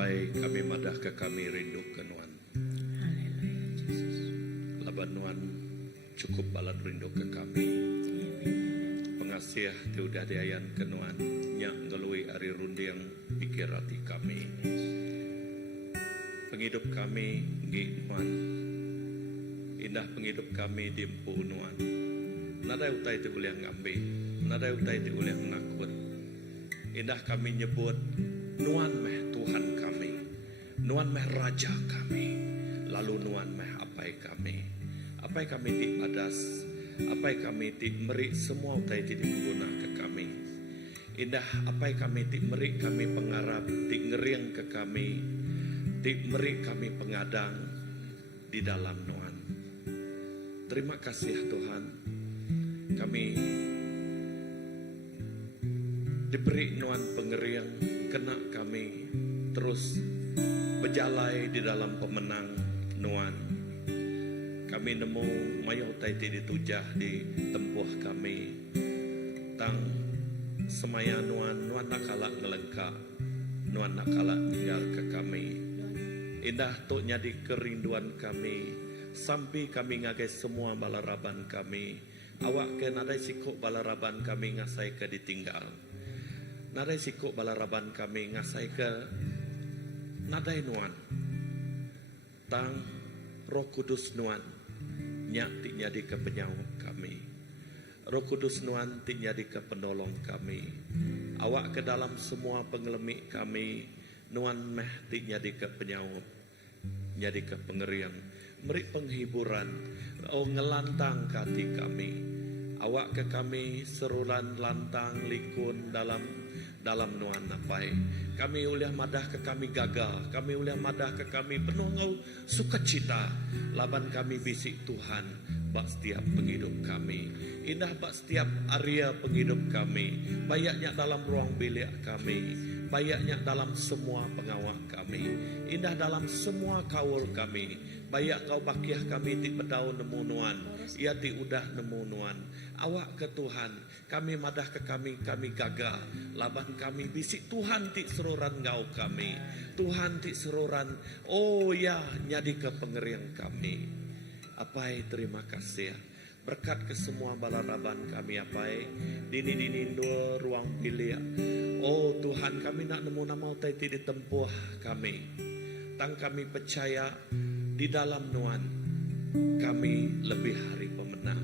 Apai kami madah ke kami rindu ke Nuan. Laban Nuan cukup balat rindu ke kami. Pengasih tiudah diayan ke Nuan. Nyak ngelui ari rundiang pikir hati kami. Penghidup kami ngi Nuan. Indah penghidup kami di empu Nuan. Nadai utai ti uliang ngambil. Nadai utai ti uliang nakut. Indah kami nyebut Nuan meh Tuhan kami, Nuan meh Raja kami, lalu Nuan meh apai kami di padas, apai kami di meri semua utai di pengguna ke kami. Indah apai kami di meri kami pengarap, di ngeriang ke kami, di meri kami pengadang di dalam Nuan. Terima kasih Tuhan, kami diberi Nuan pengeriang, kena kami terus berjalai di dalam pemenang Nuan. Kami nemu mayo taiti ditujah di tempuh kami. Tang semaya Nuan nakala ngelengkap, Nuan nakala tinggal ke kami. Indah tok nyadi kerinduan kami, sampai kami ngagai semua balaraban kami. Awak ke nadai sikuk balaraban kami ngasai ke ditinggal. Nadai sikuk balaraban kami ngasai ke nadai Nuan. Tang Roh Kudus Nuan nyak ti nyadi ke penyawab kami. Roh Kudus Nuan ti nyadi ke penolong kami. Awak ke dalam semua pengelemik kami. Nuan meh ti nyadi ke penyawab, nyadi ke pengeriang, beri penghiburan, ngelantang hati kami. Awak ke kami serulan lantang likun dalam Nuan napai. Kami uliah madah ke kami gagal, kami uliah madah ke kami penuh ngau sukacita. Laban kami bisik Tuhan bak setiap penghidup kami. Indah bak setiap area penghidup kami. Bayaknya dalam ruang bilik kami, bayaknya dalam semua pengawak kami. Indah dalam semua kaul kami. Bayak kau bakiah kami ti bedau nemu Nuan, ia ti udah nemu Nuan. Awak ke Tuhan, kami madah ke kami gagal. Laban kami bisik Tuhan ti seruran ngau kami. Tuhan ti seruran, oh ya nyadi ke pengeriang kami. Apai terima kasih. Berkat ke semua balaraban kami apai. Dini dua ruang bilik. Oh Tuhan, kami nak nemu nama utai ti ditempuh kami. Tang kami percaya di dalam Nuan kami lebih hari pemenang.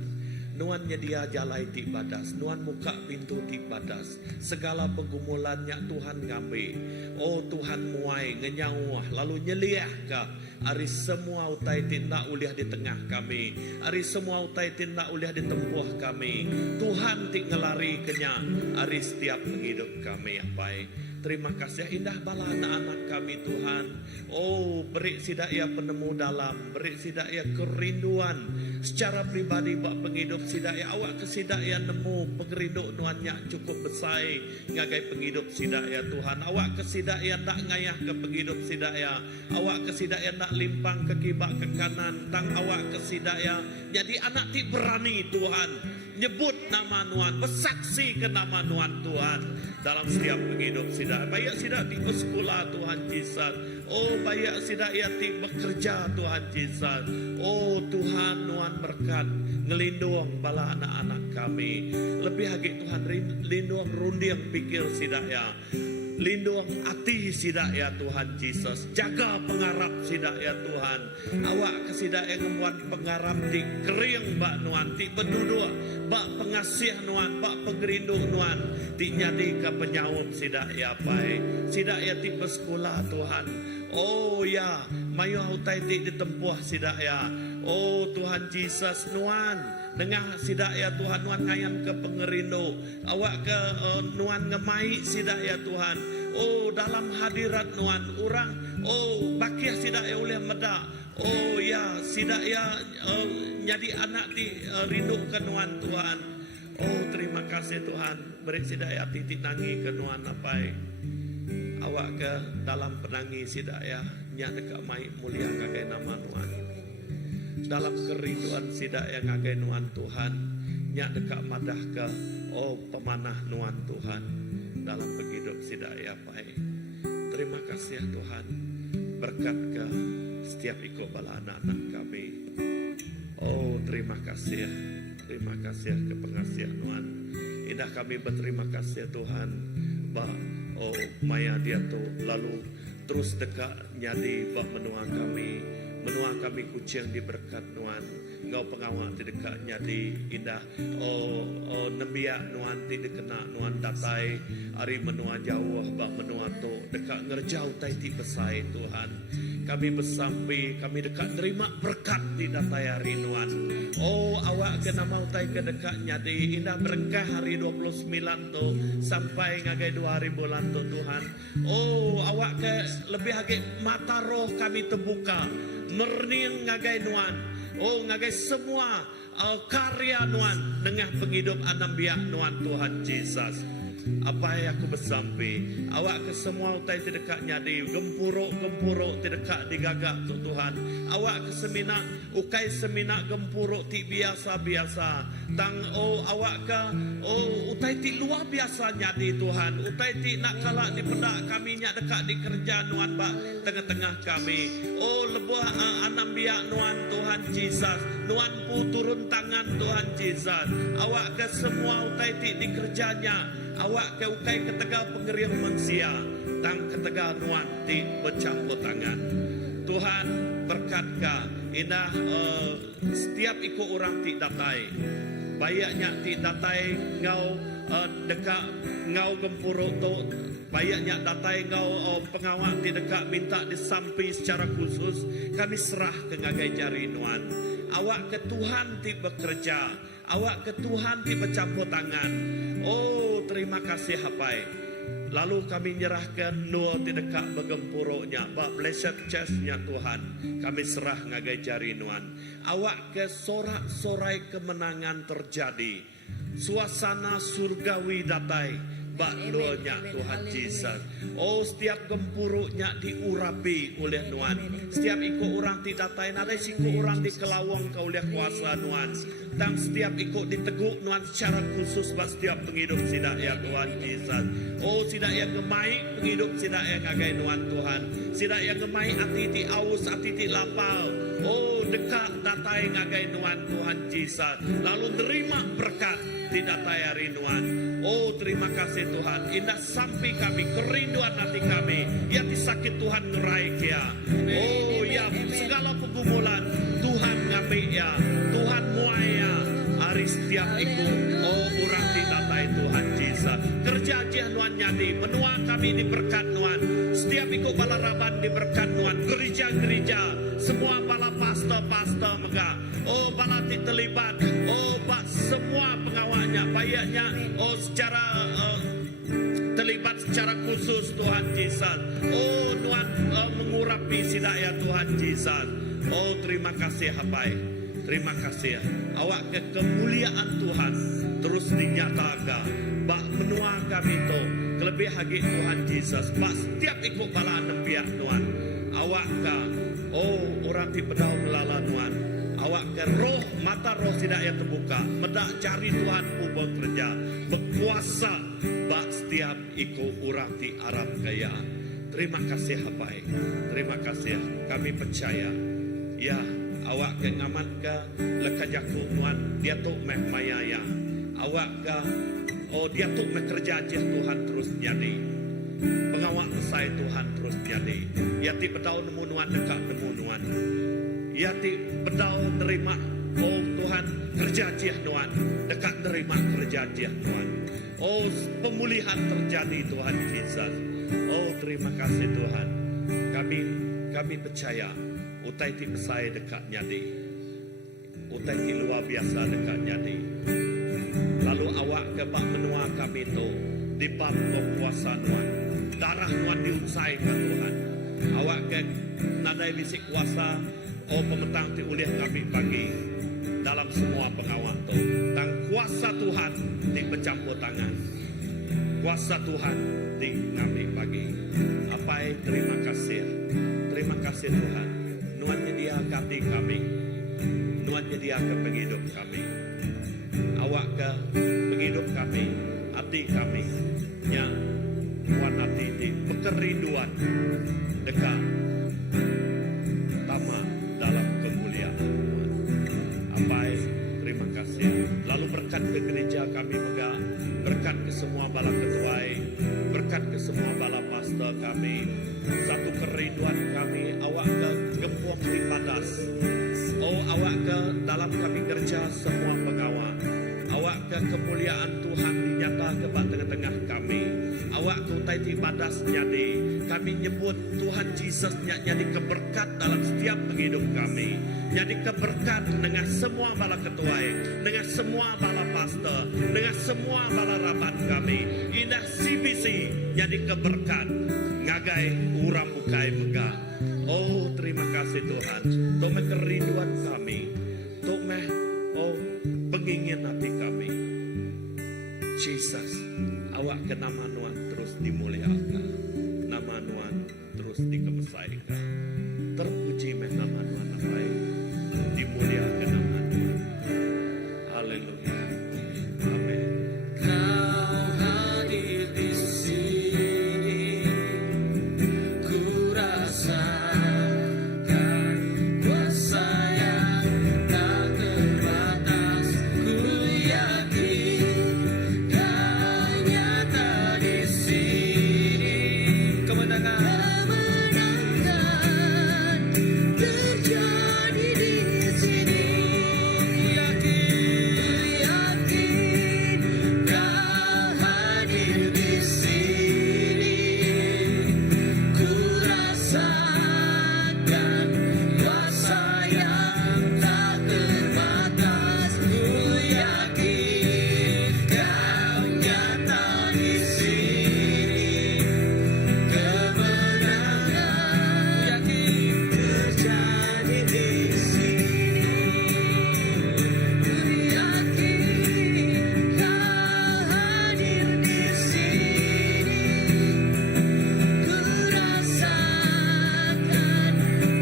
Nuan nyedia jalai ti badas, Nuan muka pintu ti badas. Segala pergumulannya Tuhan ngambil. Oh Tuhan muai ngenyawah lalu nyeliah ka. Ari semua utai tindak uliah di tengah kami. Ari semua utai tindak uliah di tempuh kami. Tuhan ti ngelari kenya. Ari setiap penghidup kami apai. Terima kasih indah bala anak-anak kami Tuhan. Oh beri sidak ia penemu dalam, beri sidak ia kerinduan secara pribadi bak penghidup sidak ia awak ke sidak ia nemu pengerindu nuannya cukup besar ngagai penghidup sidak ia Tuhan. Awak ke sidak ia tak ngayah ke penghidup sidak ia. Awak ke sidak ia tak limpang ke kibak ke kanan. Tang awak ke sidak ia jadi anak ti berani Tuhan. Nyebut nama Nuan, bersaksi ke nama Nuan Tuhan dalam setiap penghidup sidak. Bayak sidak di sekolah Tuhan Yesus. Oh bayak sidak ia ti bekerja Tuhan Yesus. Oh Tuhan Nuan berkat ngelindung bala anak-anak kami. Lebih lagi Tuhan lindung rundiang pikir sidak ya. Lindung hati sidak ya Tuhan Yesus. Jaga pengarap sidak ya Tuhan. Awak ke sidak yang membuat pengarap di kering bak Nuan, ti berduduk bak pengasih Nuan, bak pengerindu Nuan, ti nyadi ke penyawab sidak ya pai. Sidak ya ti bersekolah Tuhan. Oh ya, mayu utai ti ditempuh sidak ya. Oh Tuhan Yesus Nuan, dengar sidak ya Tuhan Nuan ngayam ke pengerindu. Awak ke Nuan ngemai sidak ya Tuhan. Oh dalam hadirat Nuan orang. Oh bakiah sidak ya oleh medak. Oh ya sidak ya jadi anak di rindu ke Nuan Tuhan. Oh terima kasih Tuhan. Beri sidak ya titik nangi ke Nuan apai. Awak ke dalam penangi sidak ya nyak dekat mai mulia kagai nama Nuan. Dalam kerinduan sidak yang ngagai Nuan Tuhan, nyak dekat madah ke oh pemanah Nuan Tuhan dalam penghidup sidak ya pai. terima kasih ya Tuhan. Berkat ke setiap ikut bala anak-anak kami. Oh, terima kasih ya. Terima kasih ya ke pengasihan Tuhan. Indah kami berterima kasih ya Tuhan. Oh, Maya dia tu lalu terus dekat nyadi bah menua kami kucing di berkat Tuhan. Engkau pengawal di dekat nyadi indah. Oh, nembiak Tuhan tidak kena Tuhan datai hari menua jauh bah menua tu dekat ngerjau tai ti besai Tuhan. Kami bersampai, kami dekat terima berkat di datai hari Tuhan. Oh, awak kena mau tai ke dekat nyadi indah berkah hari 29 tu sampai ngagai 2 hari bulan tu Tuhan. Oh, awak ke lebih lagi mata roh kami terbuka. Merning ngagai Tuhan. Oh, ngagai semua karya Tuhan dengan penghidup anambiak Tuhan Yesus. Apa yang aku bersampai, awak ke semua utai terdekat nyadi, gempuruk terdekat digagak tu Tuhan. Awak ke seminak, ukai seminak gempuruk ti biasa. Tang awak ke utai ti luar biasa nyadi Tuhan. Utai ti nak kalak di pedak kami nyak dekat di kerja Tuhan bak tengah-tengah kami. Oh, lebuh anambiak Tuhan Yesus. Tuhan pu turun tangan Tuhan Yesus. Awak ke semua utai ti di kerjanya. Awak ke ukai ketegak pengerian manusia. Tang ketegak Tuhan ti bercampur tangan. Tuhan berkatkah indah setiap ikut orang ti datai. Bayaknya ti datai ngau dekat ngau gempuruk tu. Bayaknya datai ngau pengawal ti dekat minta disampi secara khusus. Kami serah ke ngagai jari Tuhan. Awak ke Tuhan ti bekerja. Awak ke Tuhan ti bercampur tangan. Oh, terima kasih hapai. Lalu kami nyerahkan dua ti dekat begempuruknya. Bak blessed chestnya Tuhan. Kami serah ngagai jari Tuhan. Awak ke sorak-sorai kemenangan terjadi. Suasana surgawi datai. Bak doanya Tuhan Yesus. Oh, setiap gempuruknya diurapi oleh Tuhan. Setiap ikut orang tidak tain ada siku orang di kelawang kau oleh kuasa Tuhan. Dan setiap ikut diteguk Tuhan secara khusus bak setiap penghidup sidak ya Tuhan Yesus. Oh, sidak yang gemai penghidup sidak yang ngagai Tuhan. Sidak yang gemai hati ti aus hati ti lapau. Oh, dekat datai ngagai Tuhan Yesus. Lalu terima berkat tidak tayari Tuhan. Oh, terima kasih Tuhan. Indah sampai kami kerinduan hati kami. Ya disakit Tuhan ngerai kia. Oh ya segala pergumulan Tuhan ngambil ya. Tuhan muaya. Hari setiap ikut. Oh orang tidak tahu Tuhan Yesus. Kerja aja Tuhan nyadi. Menua kami diberkat Tuhan. Setiap ikut balaraban diberkat Tuhan. Gereja-gereja. Semua bala pastor megah. Oh bala terlibat. Oh bak semua pengawalnya. Bayaknya oh secara terlibat secara khusus Tuhan Yesus. Oh Tuhan mengurapi sidak ya Tuhan Yesus. Oh terima kasih hapai. Terima kasih ya. Awak ke kemuliaan Tuhan terus dinyatakan. Bak menua kami to kelebih hagi Tuhan Yesus. Bak setiap ikut bala nembiak Tuhan. Awak ke oh orang di pedau melala Tuhan. Awak ke roh mata roh tidak yang terbuka. Medak cari Tuhan ubah kerja. Berkuasa bak setiap ikut orang di Arab kaya. Terima kasih hapai. Terima kasih kami percaya. Ya awak ke ngamat ke lekajaku Tuhan. Dia tu meh mayaya. Awak ke oh dia tu meh kerja aja Tuhan terus jadi. Pengawal saya Tuhan terus jadi. Ya ti bedau nemu Tuhan dekat nemu Tuhan. Ya ti bedau nerima oh Tuhan kerja aja Tuhan dekat nerima kerja aja Tuhan. Oh pemulihan terjadi Tuhan Yesus. Oh terima kasih Tuhan. Kami percaya utai ti pesai dekat nyadi. Utai ti luar biasa dekat nyadi. Lalu awak kebak menua kami tu di bab kuasa Tuhan. Darah Tuhan diunsaikan Tuhan. Awak ke nadai bisik kuasa oh pemetang ti ulih kami bagi dalam semua pengawal tu. Dan kuasa Tuhan di bercampur tangan. Kuasa Tuhan di ngambil bagi. Apa terima kasih. Terima kasih Tuhan. Tuhan menyediakan hati kami. Tuhan menyediakan penghidup kami. Awak ke penghidup kami. Hati kami. Yang Tuhan hati di kerinduan dekat tama dalam kemuliaan Tuhan. Apai, terima kasih. Lalu berkat ke gereja kami mega, berkat ke semua bala ketuai, berkat ke semua bala pastor kami. Satu kerinduan kami, awak ke gempung di padas. Oh, awak ke dalam kami kerja semua pengawal. Awak ke kemuliaan Tuhan dinyata ke tengah-tengah kami. Awak ku taiti badas nyadi. Kami nyebut Tuhan Yesus nyadi keberkat dalam setiap penghidup kami. Nyadi keberkat dengan semua bala ketuai, dengan semua bala pastor, dengan semua bala rabat kami. Indah CBC nyadi keberkat. Ngagai uram bukai megah. Oh, terima kasih Tuhan. Tome kerinduan kami. Tome pengingin hati kami. Jesus, awak ke nama Nuan terus dimuliakan. Nama Nuan terus dikebesaikan. Terpuji nama Nuan baik. Dimuliakan nama Nuan. Haleluya. Amin. Kau hadir di sini, ku rasakan kuasa yang tak terbatas. Ku yakin kau nyata di sini. Kemenangan terjadi di sini. Yakin kau hadir di sini. Ku rasakan kuasa yang tak terbatas. Ku yakin kau nyata di sini. Kemenangan terjadi di sini. Yakin kau hadir di sini. Ku rasakan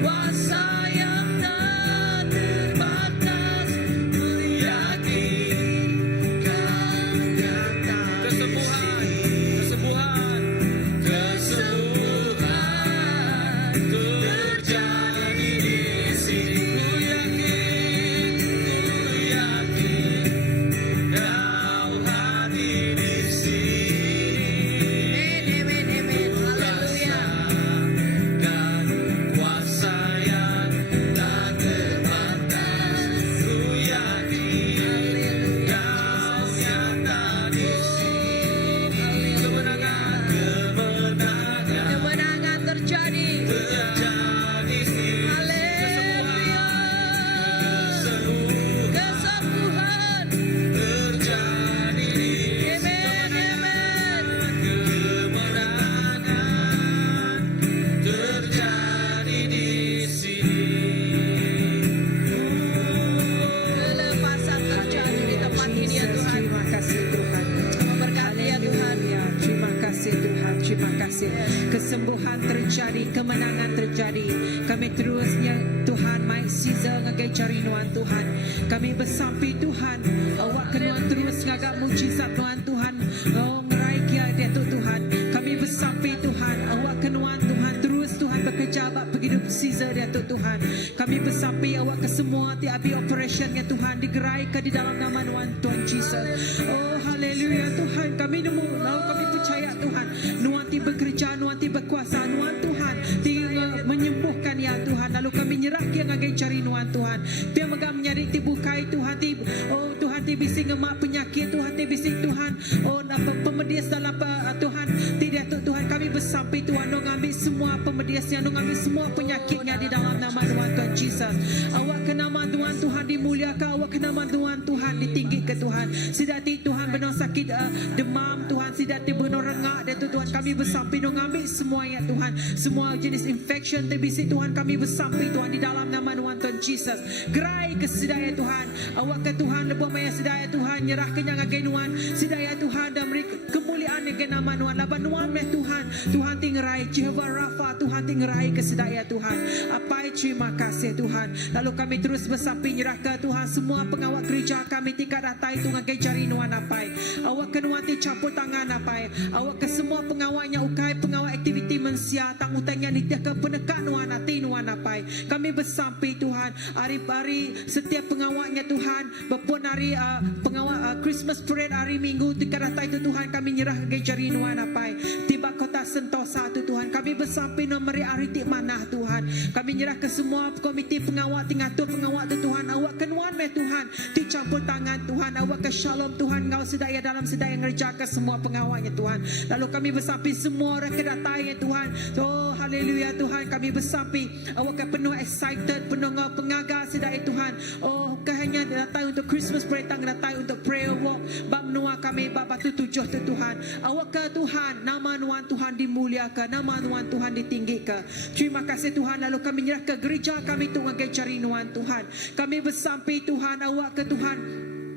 kuasa yang tak terbatas. Ku yakin kau nyata di kesembuhan, kesembuhan terjadi di sini. Ku yakin kau hadir di sini. Rasakan kuasa yang tak terbatas. Ku yakin kau nyata di sini. Kemenangan terjadi. Haleluya. Kesembuhan terjadi di sini. Amen. Kemenangan terjadi di sini. Kelepasan terjadi di tempat ini ya Tuhan. Terima kasih Tuhan. Memberkati ya Tuhan. Ya, terima kasih Tuhan, terima kasih. Kesembuhan terjadi, kemenangan terjadi. Kami terusnya Tuhan, mai Caesar ngagai cari nuan Tuhan. Kami bersampai Tuhan. Awak kenuan terus ngagak mujizat nuan Tuhan. Oh ngerai kia dia tu Tuhan. Kami bersampai Tuhan. Awak kenuan Tuhan terus Tuhan bekerja bak hidup Caesar dia tu Tuhan. Kami bersampai awak ke semua tiap operationnya Tuhan digeraikan di dalam nama nuan Tuhan Jesus. Oh haleluya Tuhan, kami nemu lalu kami percaya Tuhan nuanti bekerja, nuanti berkuasa, nuan Tuhan tinggal menyembuhkan ya Tuhan. Lalu kami nyerah yang agai cari nuan Tuhan. Dia megam menyari tibukai Tuhan ti oh Tuhan ti bising emak penyakit Tuhan ti bising Tuhan oh apa pemedias dalam Tuhan tidak Tuhan kami bersampai Tuhan no ngambil semua pemediasnya, no ngambil semua penyakitnya di dalam nama Tuhan Tuhan Jesus. Awak ke nama Tuhan Tuhan dimuliakan, awak ke nama Tuhan Tuhan ditinggi ke Tuhan. Sidati Tuhan benar sakit demam Tuhan, sidati benar rengak dan Tuhan kami bersampai no ngambil semuanya Tuhan. Semua jenis infection TBC Tuhan kami bersampai Tuhan di dalam nama Tuhan Tuhan Jesus. Gerai ke sidaya Tuhan. Awak ke Tuhan lebuh maya sidaya Tuhan nyerah kenyang agenuan sidaya Tuhan dan beri kemuliaan ke nama Tuhan. Laban nuan meh Tuhan. Tuhan tinggerai Jehovah Rafa Tuhan tinggerai ke sidaya Tuhan. Apa terima kasih Tuhan. Lalu kami terus bersampai nyerah ke Tuhan semua pengawal gereja kami tingkat datai Tuhan ngagai jari nuan apai. Awak kenuan ti campur tangan apai. Awak ke semua pengawalnya ukai pengawal aktiviti mensia tang utangnya nitia ke penekan nuan ati nuan apai. Kami bersampai Tuhan hari-hari setiap pengawalnya Tuhan berpun hari pengawal Christmas parade hari Minggu dikaratai itu Tuhan kami nyerah ngagai jari nuan apai. Tiba kota Sentosa tu Tuhan kami bersampai nomor hari ti mana Tuhan. Kami nyerah ke semua komiti pengawal tingatur pengawal tu Tuhan. Awak kenuan me Tuhan dicampur tangan Tuhan. Awak ke shalom Tuhan ngau sedaya dalam sedaya ngerjakan semua pengawalnya Tuhan. Lalu kami bersampai semua orang kedatangnya Tuhan. Oh haleluya Tuhan kami bersampai. Awak ke penuh excited penuh pengagar sedaya Tuhan. Oh hanya datang untuk Christmas parade datang untuk prayer walk. Bab menua kami bab batu tujuh tu Tuhan. Awak ke Tuhan nama nuan Tuhan dimuliakan. Nama nuan Tuhan ditinggikan. Terima kasih Tuhan. Lalu kami nyerah ke gereja kami Tuhan ke cari nuan Tuhan. Kami bersampai Tuhan awak ke Tuhan.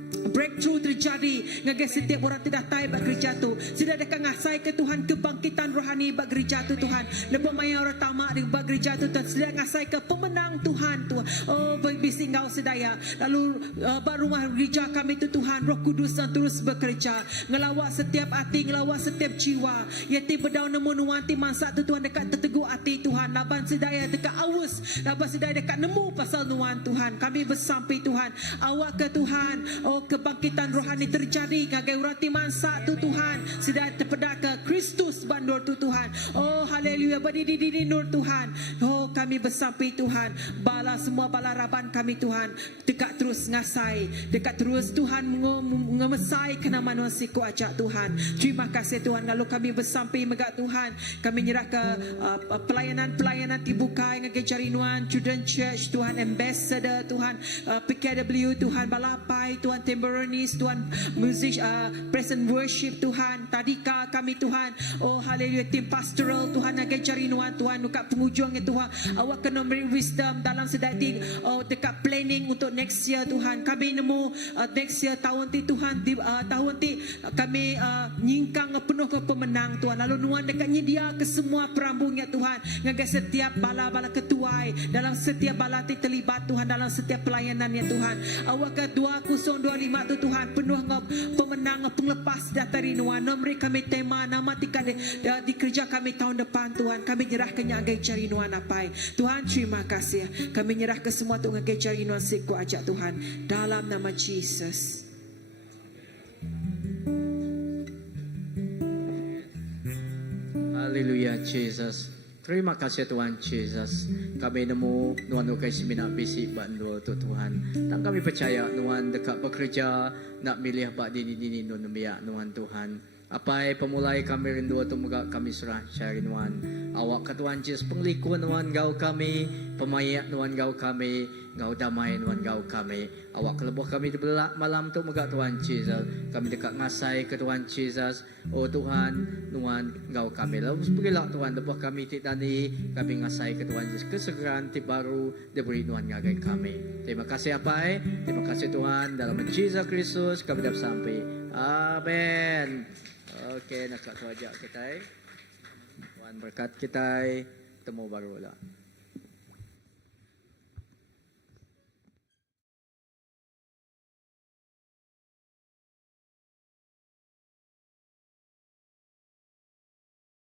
Breakthrough terjadi ngagai setiap orang tidak tahu bak gereja tu. Sudah dekat ngasai ke Tuhan kebangkitan rohani bak gereja tu Tuhan. Lepas maya orang tamak di bak gereja tu Tuhan. Sudah ngasai ke pemenang Tuhan tu. Oh bising ngau sedaya. Lalu rumah gereja kami tu Tuhan Roh Kudus yang terus bekerja. Ngelawak setiap hati, ngelawak setiap jiwa. Yaitu berdaun nemu nuanti mansa tu Tuhan dekat terteguh hati Tuhan. Laban sedaya dekat awus. Laban sedaya dekat nemu pasal nuan Tuhan. Kami bersampai Tuhan. Awak ke Tuhan. Oh kebangkitan rohani terjadi ngagai urati mansa tu Tuhan sudah terpedak ke Kristus bandur tu Tuhan. Oh haleluya berdiri di nur Tuhan. Oh kami bersampai Tuhan bala semua bala raban kami Tuhan dekat terus ngasai dekat terus Tuhan mengemesai kena manusia ku ajak Tuhan. Terima kasih Tuhan. Lalu kami bersampai megak Tuhan kami nyerah ke pelayanan dibuka ngagai jarinuan Children Church Tuhan Ambassador Tuhan PKW Tuhan balapai Tuhan Timberonies Tuhan music present worship Tuhan tadika kami Tuhan. Oh haleluya tim pastoral Tuhan ngagai jarinuan Tuhan dekat penghujungnya Tuhan. Awak kena beri wisdom dalam sedati dekat planning untuk next year Tuhan. Kami nemu next year tahun ti Tuhan tahun ti kami nyingkang penuh ke pemenang Tuhan. Lalu nuan dekat nyedia ke semua perambungnya Tuhan ngagai setiap bala-bala ketuai dalam setiap bala ti terlibat Tuhan dalam setiap pelayanannya Tuhan. Awak ke 2025 tu Tuhan penuh pemenang penglepas datari nuan. Nombri kami tema nama tika di kerja kami tahun depan Tuhan. Kami nyerah ke nyagai cari nuan apai. Tuhan terima kasih. Kami nyerah ke semua tu nyagai cari nuan siku ajak Tuhan dalam nama Jesus. Haleluya Jesus. Terima kasih Tuhan Jesus. Kami nemu nuan ukai semina bisi bandul tu Tuhan. Dan kami percaya nuan dekat bekerja nak milih bak dini nuan biak nuan Tuhan. Apai pemulai kami rindu tu muka kami serah cari nuan. Awak ke Tuhan Jesus pengliku nuan gau kami, pemayak nuan gau kami, gau damai nuan gau kami. Awak kelebuh kami di belak malam tu muka Tuhan Jesus. Kami dekat ngasai ke Tuhan Jesus. Oh Tuhan nuan gau kami. Lalu berilah Tuhan lebuh kami tidak ni kami ngasai ke Tuhan Jesus. Kesegeran ti baru diberi nuan ngagai kami. Terima kasih apai. Terima kasih Tuhan dalam Jesus Kristus kami dapat sampai. Amen. Okey nak ajak kita. Tuhan berkat kita. Temu baru lah.